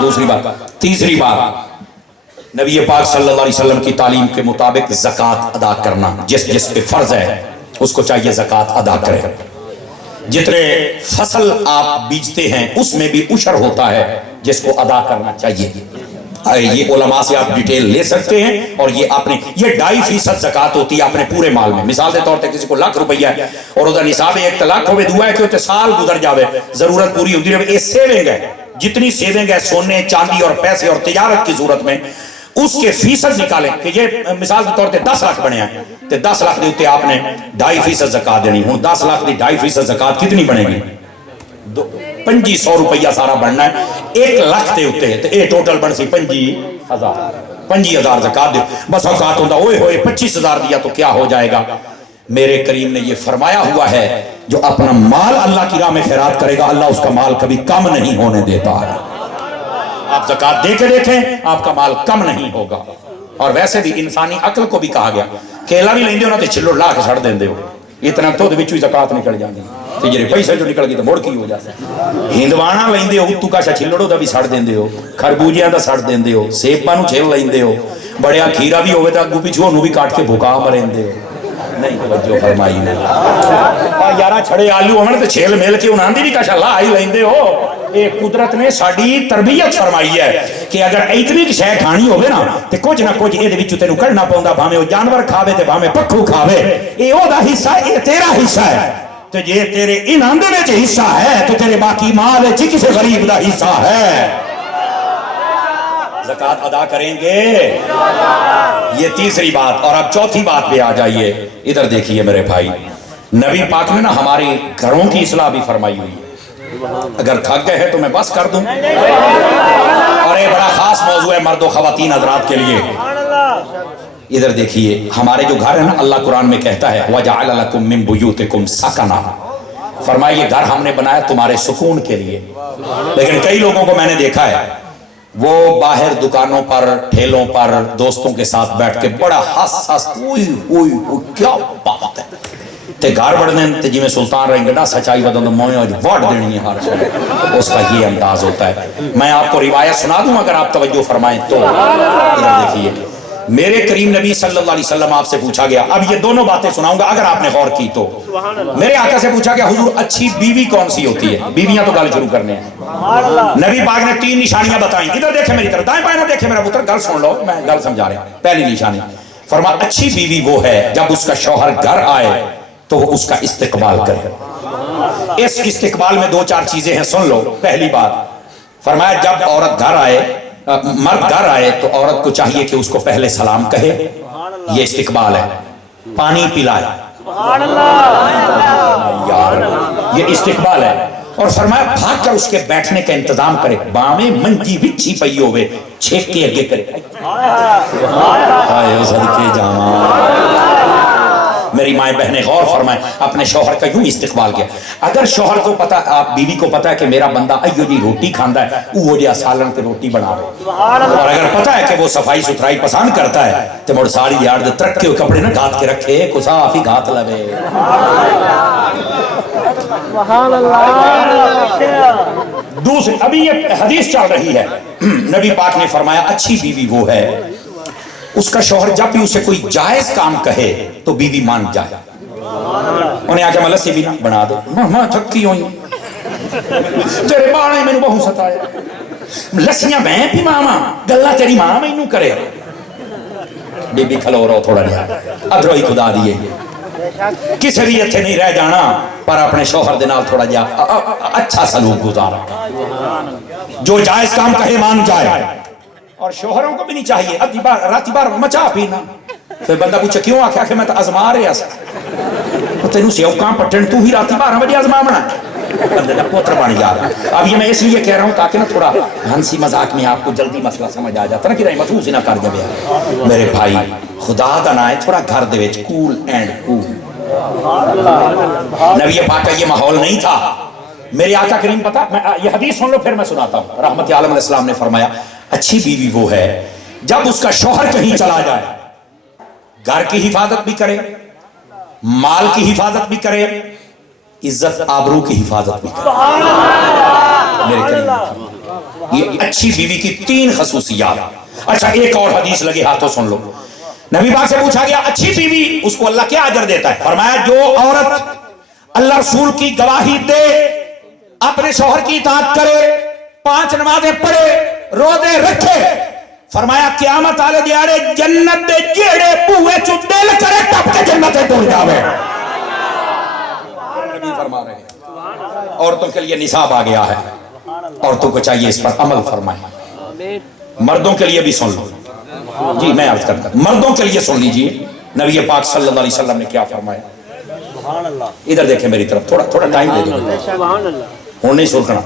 دوسری بات. تیسری بات، نبی پاک صلی اللہ علیہ وسلم کی تعلیم کے مطابق زکوٰۃ ادا کرنا. جس پہ فرض ہے اس کو چاہیے زکوٰۃ ادا کرے. جتنے فصل آپ بیجتے ہیں اس میں بھی عشر ہوتا ہے جس کو ادا کرنا چاہیے. یہ علماء سے آپ ڈیٹیل لے سکتے ہیں. اور یہ 2.5% زکوٰۃ ہوتی ہے اپنے پورے مال میں. مثال کے طور پہ کسی کو ₹1,00,000 ہے اور ادھر نصاب 1 لاکھ ہوئے، دعا ہے کہ وہ سال گزر جاوے، ضرورت پوری ہوتی رہے. یہ سیونگ ہے. جتنی سیونگ ہے سونے چاندی اور پیسے اور تجارت کی صورت میں، اس کے فیصد نکالیں کہ یہ مثال کے طور پہ 10 لاکھ بنے ہیں تو 10 لاکھ دیتے آپ نے 2.5% زکوٰۃ دینی. ہوں 10 لاکھ دی 2.5% زکوٰۃ کتنی بنے گی؟ 2500 روپیہ سارا بننا ہے. 1 لاکھ دے ہوتے ہیں تو یہ ٹوٹل بن سی 25,000 زکوٰۃ دے. بس اوقات ہوتا ہوئے 25,000 دیا تو کیا ہو جائے گا؟ میرے کریم نے یہ فرمایا ہوا ہے جو اپنا مال اللہ کی راہ میں خیرات کرے گا اللہ اس کا مال کبھی کم نہیں ہونے دیتا ہے. آپ زکوٰۃ دے کے دیکھیں آپ کا مال کم نہیں ہوگا. اور ویسے بھی انسانی عقل کو بھی کہا گیا کیلا بھی لیندے ہو نا تو چھلڑ لا کے چھڑ دیندے ہو، اتنا تو وچوں ہی زکوٰۃ نکل جاندی تے جڑے پیسے جو نکل گئی تو مڑ کی ہو جاتا. ہندوانا لیندے ہو تو کا چھلڑو دا بھی چھڑ دیندے ہو، خربوجیاں دا چھڑ دیندے ہو، سیباں نو چھل لیندے ہو، بڑیا کھیرا بھی ہوے تے اگوں پیچھے اونوں بھی کاٹ کے بھکا مریندے ہو. نہیں توجہ فرمائی نے یارا چھڑے آلو ہون تے چھیل میل کے انہاں دی بھی کاشا لا ہی لیندے ہو. یہ قدرت نے ساری تربیت فرمائی ہے کہ اگر اتنی شے کھانی ہوے نا تے کچھ نہ کچھ اے دے وچ تینوں کڈنا پوندا، بھاویں او جانور کھاوے تے بھاویں پکھو کھاوے. اے او دا حصہ، اے تیرا حصہ ہے. تو جے تیرے انہاں دے وچ حصہ ہے تو تیرے باقی مال وچ کسے غریب دا حصہ ہے. زکوٰۃ ادا کریں گے. یہ تیسری بات. اور اب چوتھی بات پہ آ جائیے. ادھر دیکھیے میرے بھائی، نبی پاک نے نا ہمارے گھروں کی اصلاح بھی فرمائی ہوئی ہے. اگر تھک گئے ہیں تو میں بس کر دوں. اور یہ بڑا خاص موضوع ہے مرد و خواتین حضرات کے لیے. ادھر دیکھیے ہمارے جو گھر ہے نا، اللہ قرآن میں کہتا ہے وَجَعَلَ لَكُم مِّن بُيُوتِكُمْ سَكَنًا. فرمایا یہ گھر ہم نے بنایا تمہارے سکون کے لیے. لیکن کئی لوگوں کو میں نے دیکھا ہے وہ باہر دکانوں پر ٹھیلوں پر دوستوں کے ساتھ بیٹھ کے بڑا ہنس کیا بات ہے تے گھر بڑھنے تے جی میں سلطان رہیں گے سچائی بدن تو موئیں وڈ دینی ہے ہر شے. اس کا یہ انداز ہوتا ہے. میں آپ کو روایت سنا دوں اگر آپ توجہ فرمائیں تو. ادھر دیکھیے میرے کریم نبی صلی اللہ علیہ وسلم آپ سے پوچھا گیا، اب یہ دونوں باتیں سناؤں گا اگر آپ نے غور کی تو. میرے آقا سے پوچھا گیا حضور اچھی بیوی کون سی ہوتی ہے؟ بیویاں تو گل شروع کرنے ہیں. نبی پاک نے 3 نشانیاں بتائیں. ادھر دیکھیں میری طرف، دائیں بائیں نہ دیکھیں میرا پتر، گل سن لو میں گل سمجھا رہا ہوں. پہلی نشانی فرمایا اچھی بیوی وہ ہے جب اس کا شوہر گھر آئے تو وہ اس کا استقبال کرے. اس استقبال میں 2-4 چیزیں ہیں، سن لو. پہلی بات فرمایا جب عورت گھر آئے، مرد گھر آئے تو عورت کو چاہیے کہ اس کو پہلے سلام کہے. یہ استقبال ہے. پانی پلائے، یار یہ استقبال ہے. اور فرمایا بھاگ کر اس کے بیٹھنے کا انتظام کرے. باویں منجی وچھی پئی ہوئے چھیک کے اگے کرے. ہائے صدقے جاواں. میری مائیں بہنیں غور فرمائیں، اپنے شوہر کا یوں استقبال کیا. اگر شوہر کو پتا، آپ بیوی کو پتا ہے کہ میرا بندہ ایو جی روٹی کھاندا ہے، وہ جی سالن تے روٹی بنا رہے، اور اگر پتا ہے کہ وہ صفائی ستھرائی پسند کرتا ہے تو مڑ ساری یار دے ترکے ہوئے کپڑے نہ گھات کے رکھے، کو صاف ہی گھات لوے. سبحان اللہ. دوسری ابھی یہ حدیث چل رہی ہے، نبی پاک نے فرمایا اچھی بیوی وہ ہے اس کا شوہر جب بھی اسے کوئی جائز کام کہے تو بیوی مان جائے. انہیں آکے میں لسی بھی نہ بنا دے، ماں تھکی ہوئی تیرے بانے میں بہو ستایا، لسیاں میں بھی ماما گلہ تیری ماں میں انہوں کرے. بی بی کھلو رہو تھوڑا نہیں ادھروئی خدا دیئے کسی بھی اتھے نہیں رہ جانا. پر اپنے شوہر دے نال تھوڑا جا اچھا سلوک گزارا، جو جائز کام کہے مان جائے، اور شوہروں کو بھی نہیں چاہیے ادھی بار راتی بار مچا پینا۔ پھر بندہ پوچھے کیوں؟ آکھا کہ میں تو ازما رہا سا، تینوں سیو کام پٹن تو ہی راتی 12 بجے ازماونا، بندے کا پوتر بن جا رہا۔ اب یہ میں اس لیے کہہ رہا ہوں تاکہ نا تھوڑا ہنسی مذاق میں آپ کو جلدی مسئلہ سمجھ آ جاتا نا کہ نہیں محفوظ نہ کر جبے۔ میرے بھائی خدا دا نام ہے تھوڑا گھر دے وچ کول اینڈ کول۔ نبی پاک کا یہ ماحول نہیں تھا۔ میرے آقا کریم پتہ، یہ حدیث سن لو پھر میں سناتا ہوں۔ رحمت عالم علیہ السلام نے فرمایا اچھی بیوی وہ ہے جب اس کا شوہر کہیں چلا جائے، گھر کی حفاظت بھی کرے، مال کی حفاظت بھی کرے، عزت آبرو کی حفاظت بھی کرے۔ میرے کریم یہ اچھی بیوی کی 3 خصوصیات۔ اچھا ایک اور حدیث لگے ہاتھوں سن لو۔ نبی پاک سے پوچھا گیا اچھی بیوی اس کو اللہ کیا اجر دیتا ہے؟ فرمایا جو عورت اللہ رسول کی گواہی دے، اپنے شوہر کی اطاعت کرے، 5 نمازیں پڑھے، روزے رکھے، فرمایا قیامت والے دیہڑے جنت دے جیڑے بوئے چ دل کرے ٹپ کے جنت سے ٹر جاوے۔ نبی فرما رہے ہیں عورتوں کے لیے نصاب آ گیا ہے، عورتوں کو چاہیے اس پر عمل فرمائیں۔ مردوں کے لیے بھی سن لو جی، میں عرض کرتا ہوں مردوں کے لیے سن لیجئے نبی پاک صلی اللہ علیہ وسلم نے کیا فرمایا۔ ادھر دیکھیں میری طرف، تھوڑا ٹائم دے دو، ہوں نہیں سوچنا۔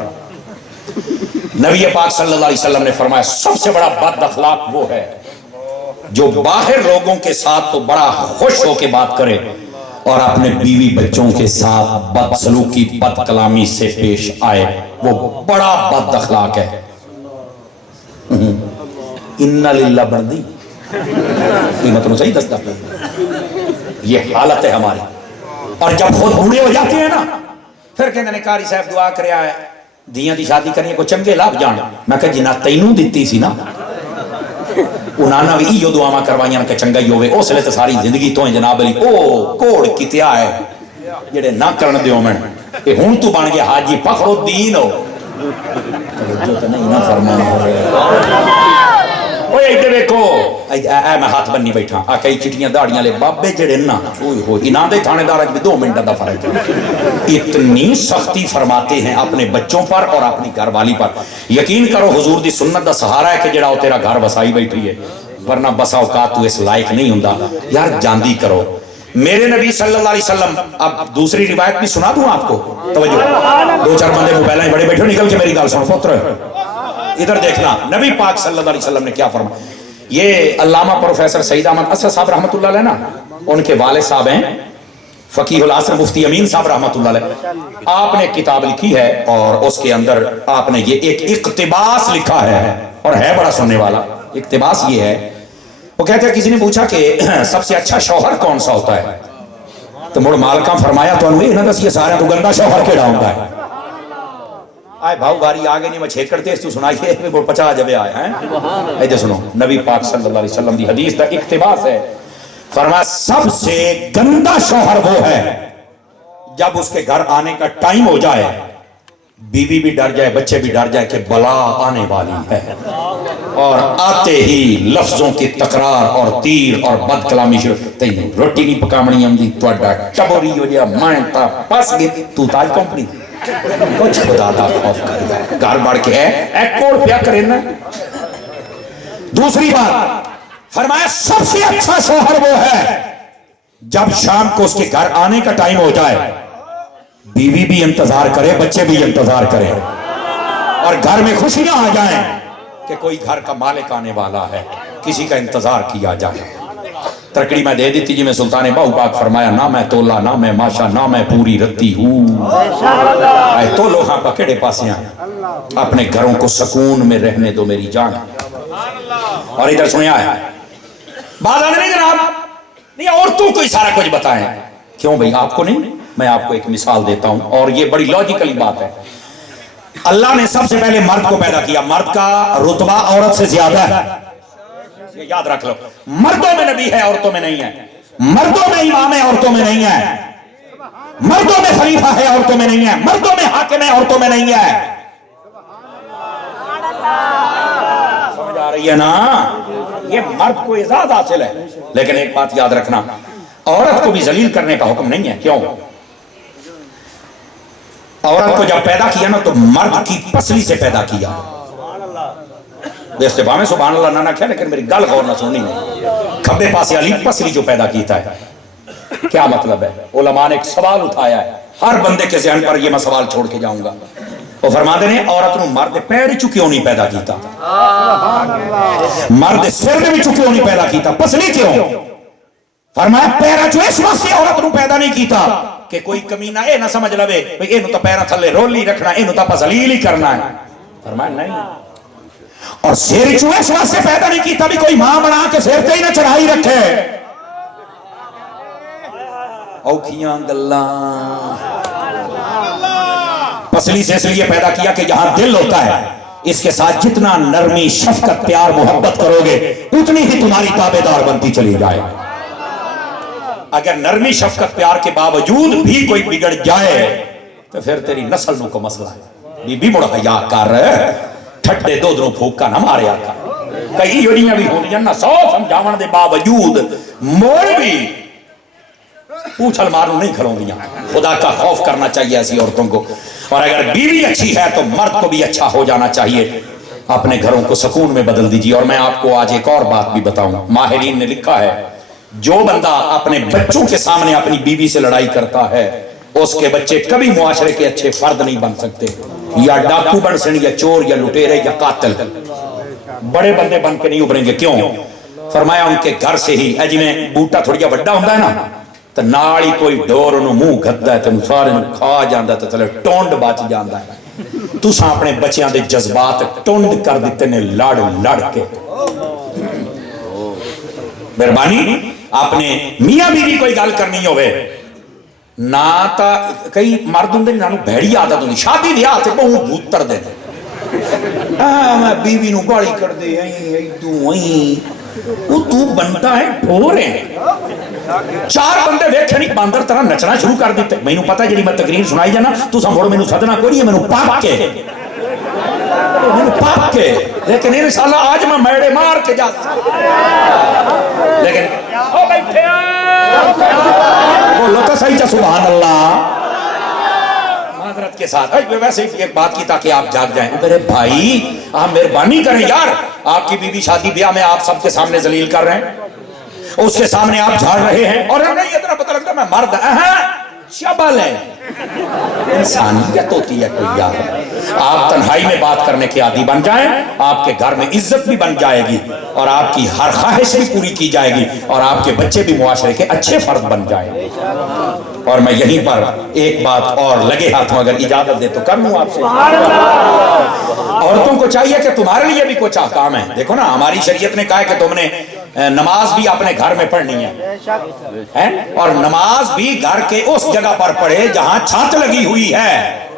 نبی پاک صلی اللہ علیہ وسلم نے فرمایا سب سے بڑا بد اخلاق وہ ہے جو باہر لوگوں کے ساتھ تو بڑا خوش ہو کے بات کرے اور اپنے بیوی بچوں کے ساتھ بد سلوکی بد کلامی سے پیش آئے، وہ بڑا بد اخلاق ہے۔ اِنَّا لِلَّهِ بردی قیمت نو صحیح دستا، یہ حالت ہے ہماری۔ اور جب خود بوڑھے ہو جاتے ہیں نا پھر کہتے ہیں قاری صاحب دعا کریا ہے دیاں دی شادی کرنی کو چنگے لاب جان۔ میں کہا جنہ تینوں دیتی سی نا انہاں بھی ایو دعاواں کروائیاں کہ چنگا ہی ہوئے، اس لئے تو ساری زندگی تو ہیں جناب علی او کوڑ کتیا ہے جڑے نہ کرن دیو میں اے ہون تو بن گیا حاجی فخر الدین ہو جو تو نہیں نہ فرمان ہو رہے۔ اوہ ایڈے بیکو اے میں ہاتھ بننی بیٹھا آکئی چٹیاں داڑیاں لے بابے جڑے نا انہاں دے تھانے دارج بھی 2 منٹ دا فرق ہے۔ اتنی سختی فرماتے ہیں اپنے بچوں پر اور اپنی گھر والی پر۔ یقین کرو حضور دی سنت دا سہارا ہے کہ جڑا تیرا گھر وسائی بیٹھی ہے، ورنہ بسا اوقات تو اس لائق نہیں ہوندا۔ یار جاندی کرو۔ میرے نبی صلی اللہ علیہ وسلم، اب دوسری روایت بھی سنا دوں آپ کو، توجہ 2-4 بندے موبائلیں بڑے بیٹھے نکل کے میری گال سنو پتر ادھر دیکھنا نبی پاک صلی اللہ علیہ وسلم نے کیا فرمایا۔ یہ علامہ پروفیسر سعید احمد اسد صاحب رحمۃ اللہ علیہ نا، ان کے والد صاحب ہیں فقیہ العصر مفتی امین صاحب رحمۃ اللہ علیہ، آپ نے کتاب لکھی ہے اور اس کے اندر آپ نے یہ ایک اقتباس لکھا ہے اور ہے بڑا سننے والا۔ اقتباس یہ ہے، وہ کہتے ہیں کسی نے پوچھا کہ سب سے اچھا شوہر کون سا ہوتا ہے تو مڑ مالکاں فرمایا تو انہوں نے دس یہ سارے تو گندہ شوہر کیڑا ہوتا ہے۔ آئے بھاؤ باری آگے نہیں میں چھیک کرتے اس تو سنائیے 50 جبے آئے ہیں۔ ایدے سنو نبی پاک صلی اللہ علیہ وسلم دی حدیث دا اقتباس ہے، فرمایا سب سے گندہ شوہر وہ ہے جب اس کے گھر آنے کا ٹائم ہو جائے، بیوی بھی ڈر جائے بچے بھی ڈر جائے کہ بلا آنے والی ہے، اور آتے ہی لفظوں کی تکرار اور تیر اور بد کلامی شروع، تینوں روٹی نہیں پکامنی ہم دی توڑا ٹبوری ہو جیا مائنتا پاس گئی تو تاج کمپنی کچھ خدا دا خوف کر گئے گھر بڑھ کے ہے اے کوڑ پیا کریں نا۔ دوسری بات فرمایا سب سے اچھا شوہر وہ ہے جب شام کو اس کے گھر آنے کا ٹائم ہو جائے، بیوی بھی انتظار کرے بچے بھی انتظار کرے اور گھر میں خوشیاں آ جائیں کہ کوئی گھر کا مالک آنے والا ہے، کسی کا انتظار کیا جائے۔ ترکڑی میں دے دیتی جی میں سلطان باہو پاک فرمایا نہ میں تولا نہ میں ماشا نہ میں پوری رتی ہوں، آئے تو لوہاں پکڑے پاسیاں اپنے گھروں کو سکون میں رہنے دو میری جان۔ اور ادھر سنیا ہے بات آنے نہیں جناب نہیں عورتوں کو ہی سارا کچھ بتائیں، کیوں بھئی آپ کو نہیں؟ میں آپ کو ایک مثال دیتا ہوں اور یہ بڑی لاجیکلی بات ہے۔ اللہ نے سب سے پہلے مرد کو پیدا کیا، مرد کا رتبہ عورت سے زیادہ ہے، یہ یاد رکھ لو۔ مردوں میں نبی ہے عورتوں میں نہیں ہے، مردوں میں امام ہے عورتوں میں نہیں ہے، مردوں میں خلیفہ ہے عورتوں میں نہیں ہے، مردوں میں حاکم ہے عورتوں میں نہیں ہے۔ سمجھ آ رہی ہے نا؟ یہ مرد کو اعزاز حاصل ہے، لیکن ایک بات یاد رکھنا عورت کو بھی ذلیل کرنے کا حکم نہیں ہے۔ کیوں؟ औरत को जब पैदा किया ना तो मर्द की पसली से पैदा किया। देखते भावे सुभान अल्लाह ना क्या, लेकिन मेरी गल गौर ना सुननी नहीं। खब्बे पासे वाली पसली जो पैदा कीता है, क्या मतलब है? उलमा ने एक सवाल उठाया है, हर बंदे के ज़हन पर ये मैं सवाल छोड़ के जाऊंगा। वो फरमाते ने औरत को मर्द पैर चु क्यों नहीं पैदा किया, मर्द सिर में भी क्यों नहीं पैदा किया, पसली क्यों? फरमाया पैरा चो इस वास्ते औरत को पैदा नहीं किया कि कोई कमीना ये ना समझ लवे भाई इनू तो पैरा थले रोली रखना, इनू तो जलील ही करना है। फरमाया नहीं। और सिर चो इस वास्ते पैदा नहीं किया भी कोई मां बना के सिर ते ही ना चढ़ाई रखे। औखियां गल्लां। पसली से इसलिए पैदा किया कि जहां दिल होता है इसके साथ जितना नरमी शफकत प्यार मोहब्बत करोगे उतनी ही तुम्हारी ताबेदार बनती चली जाए। अगर नरमी शफकत प्यार के बावजूद भी कोई बिगड़ जाए तो फिर तेरी नस्ल को मसला है। बीबी मुड़ हया कर ठट्टे दो दो फूका ना मारे आका। कई योनियां भी होंदियां ना 100 समझावन दे बावजूद मोड़ भी पूछल मारू नहीं खलोंदियां। खुदा का खौफ करना चाहिए ऐसी औरतों को। और अगर बीवी अच्छी है तो मर्द को भी अच्छा हो जाना चाहिए। अपने घरों को सुकून में बदल दीजिए। और मैं आपको आज एक और बात भी बताऊं, माहिरीन ने लिखा है जो बंदा अपने बच्चों के सामने अपनी बीवी से लड़ाई करता है उसके बच्चे कभी मुआशरे के अच्छे फर्द नहीं बन सकते। या डाकू बन सकते, या चोर, या लुटेरे, या कातिल, बड़े बंदे बन के नहीं उभरेंगे। क्यों? फरमाया उनके घर से ही जिवें बूटा थोड़ा बड़ा होता है ना तो नाल ही कोई डोर मुंह घद्दा है सारे खा जाता तो थले टोंड बच जाता है। तुसा अपने बच्चों के जज्बात टोंड कर दिते ने लड़ लड़ के। मेहरबानी अपने मियां बीवी कोई गल करनी होवे ना तो कई मर्द होंगे ना भैड़ी आदत होंगी शादी ब्याह से बहु भूतर दे मैं बीवी नू गाली कर दे तू बनता है ठोर है। 4 बंदे वेखे नहीं बांदर तरह नचना शुरू कर दिते। मैनू पता जी मैं तकरीर सुनाई जाना तू मुड़ मैनू सदना कोई नहीं, मैनू पाप के लेकिन इंशाल्लाह आज मैं मेड़े मार के जा। लेकिन बोलो तो सही सुभान अल्लाह माजरत के साथ। वैसे एक बात की ताकि आप जाग जाएं। मेरे भाई आप मेहरबानी करें यार, आपकी बीवी शादी ब्याह में आप सबके सामने जलील कर रहे हैं, उसके सामने आप झाड़ रहे हैं और नहीं इतना पता लगता मैं मर्द शबल है। इंसानियत होती है कोई यार। आप तन्हाई में बात करने के आदी बन जाएं, आपके घर में इज्जत भी बन जाएगी और आपकी हर ख्वाहिश भी पूरी की जाएगी और आपके बच्चे भी मुआशरे के अच्छे फर्द बन जाएंगे। और मैं यहीं पर एक बात और लगे हाथों अगर इजाजत दे तो कर लूं आपसे। औरतों को चाहिए कि तुम्हारे लिए भी कुछ अहकाम है। देखो ना हमारी शरीयत ने कहा है कि तुमने नमाज भी अपने घर में पढ़नी है और नमाज भी घर के उस जगह पर पढ़े जहां छत लगी हुई है।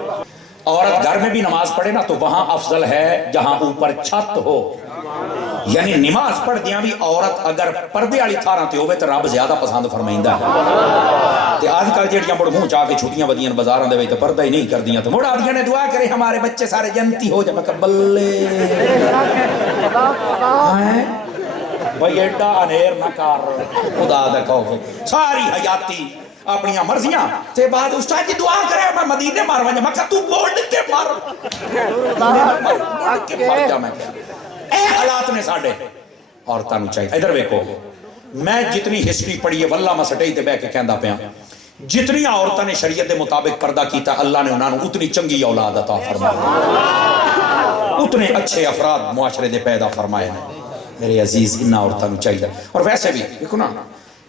औरत घर में भी नमाज पढ़े ना तो वहां अफजल है जहां ऊपर छत हो। यानी नमाज पढ़ दिया भी औरत अगर पर्दे वाली थारां ते होवे तो रब ज्यादा पसंद फरमाइंदा है। ते आजकल जेड़ियां मुड़ मुंह चा के छुट्टियां वदियां बाजारां दे विच ते पर्दा ही नहीं करदियां तो मुड़ आदियां ने दुआ करे हमारे बच्चे सारे जन्नती हो जाए। मैं बल्ले भाई एडा अनेर ना कर खुदा दा खौफ। सारी हयाती अपनी मर्जियां ते बाद उस्ताद जी दुआ करे मैं मदीने मार वंजा। मैं तू बोल के मार जा। मैं ए हालात ने साडे औरतां नूं चाहिए। इधर देखो मैं जितनी हिस्ट्री पढ़ी है वल्ला मैं सटई ते बैठ के कहंदा पिया जितनी औरतां ने शरीयत के मुताबिक पर्दा कीता अल्लाह ने उन्हां नूं उतनी चंगी औलाद अता फरमाई, उतने अच्छे अफराद मुआशरे दे पैदा फरमाए ने। मेरे अजीज इन्ना औरतां नूं चाहिए। और वैसे भी देखो ना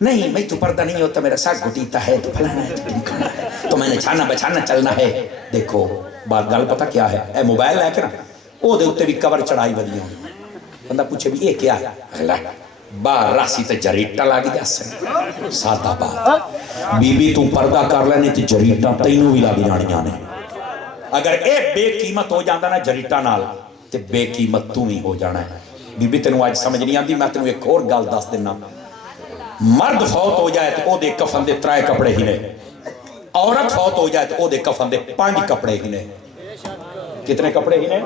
नहीं मैं तो पर्दा नहीं होता मेरा साग घुटीता है तो फलाना है तो ढिमकाना है तो मैंने छाना बछाना चलना है। देखो बात गल पता क्या है ए मोबाइल है कि ना वो दे उत्ते भी कवर चढ़ाई वधी होंदी। बंदा पूछे भी ये क्या है अगला बाहर रासी ते जरीटा लग जा सादा बात। बीबी तू पर्दा कर लेनी तो जरीटा तैनू भी लग जानियां ने। अगर ये बेकीमत हो जाता ना जरीटा नाल ते बेकीमत तू ही हो जाना है। बीबी तेनू आज समझ नहीं आती। मैं तेनू एक और गल दस देना मर्द फौत हो जाए तो ओदे कफन दे 3 कपड़े ही ने, औरत फौत हो जाए तो ओदे कफन दे 5 कपड़े ही ने। कितने कपड़े ही ने?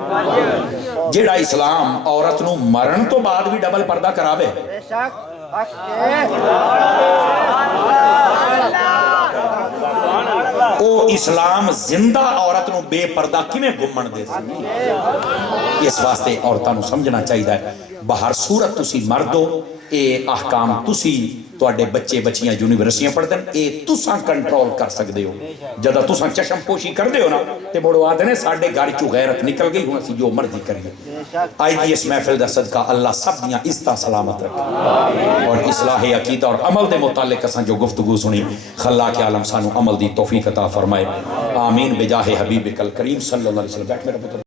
जेड़ा इस्लाम औरत नू मरण तो बाद भी डबल पर्दा करावे او اسلام زندہ عورت نو بے پردہ کیویں گھومن دے سی. اس واسطے عورتاں نو سمجھنا چاہیے باہر صورت تسی مردو اے احکام تسی تواڈے بچے بچیاں یونیورسٹیاں پڑھدے اے تساں کنٹرول کر سکدے ہو. جدوں تساں چشم پوشی کردے ہو نا تے مڑو آدھے نے ساڈے گھر چوں غیرت نکل گئی ہن اسی جو مرضی کریے. آج دی اس محفل دا صدقہ اللہ سب دیاں عزتاں سلامت رکھے اور اصلاح عقیدہ اور عمل دے متعلق اساں جو گفتگو سنی خلاق عالم سانو عمل دی توفیق عطا فرمائے. آمین بجاہ حبیبک الکریم صلی اللہ علیہ وسلم. بیٹھ میرا پتر.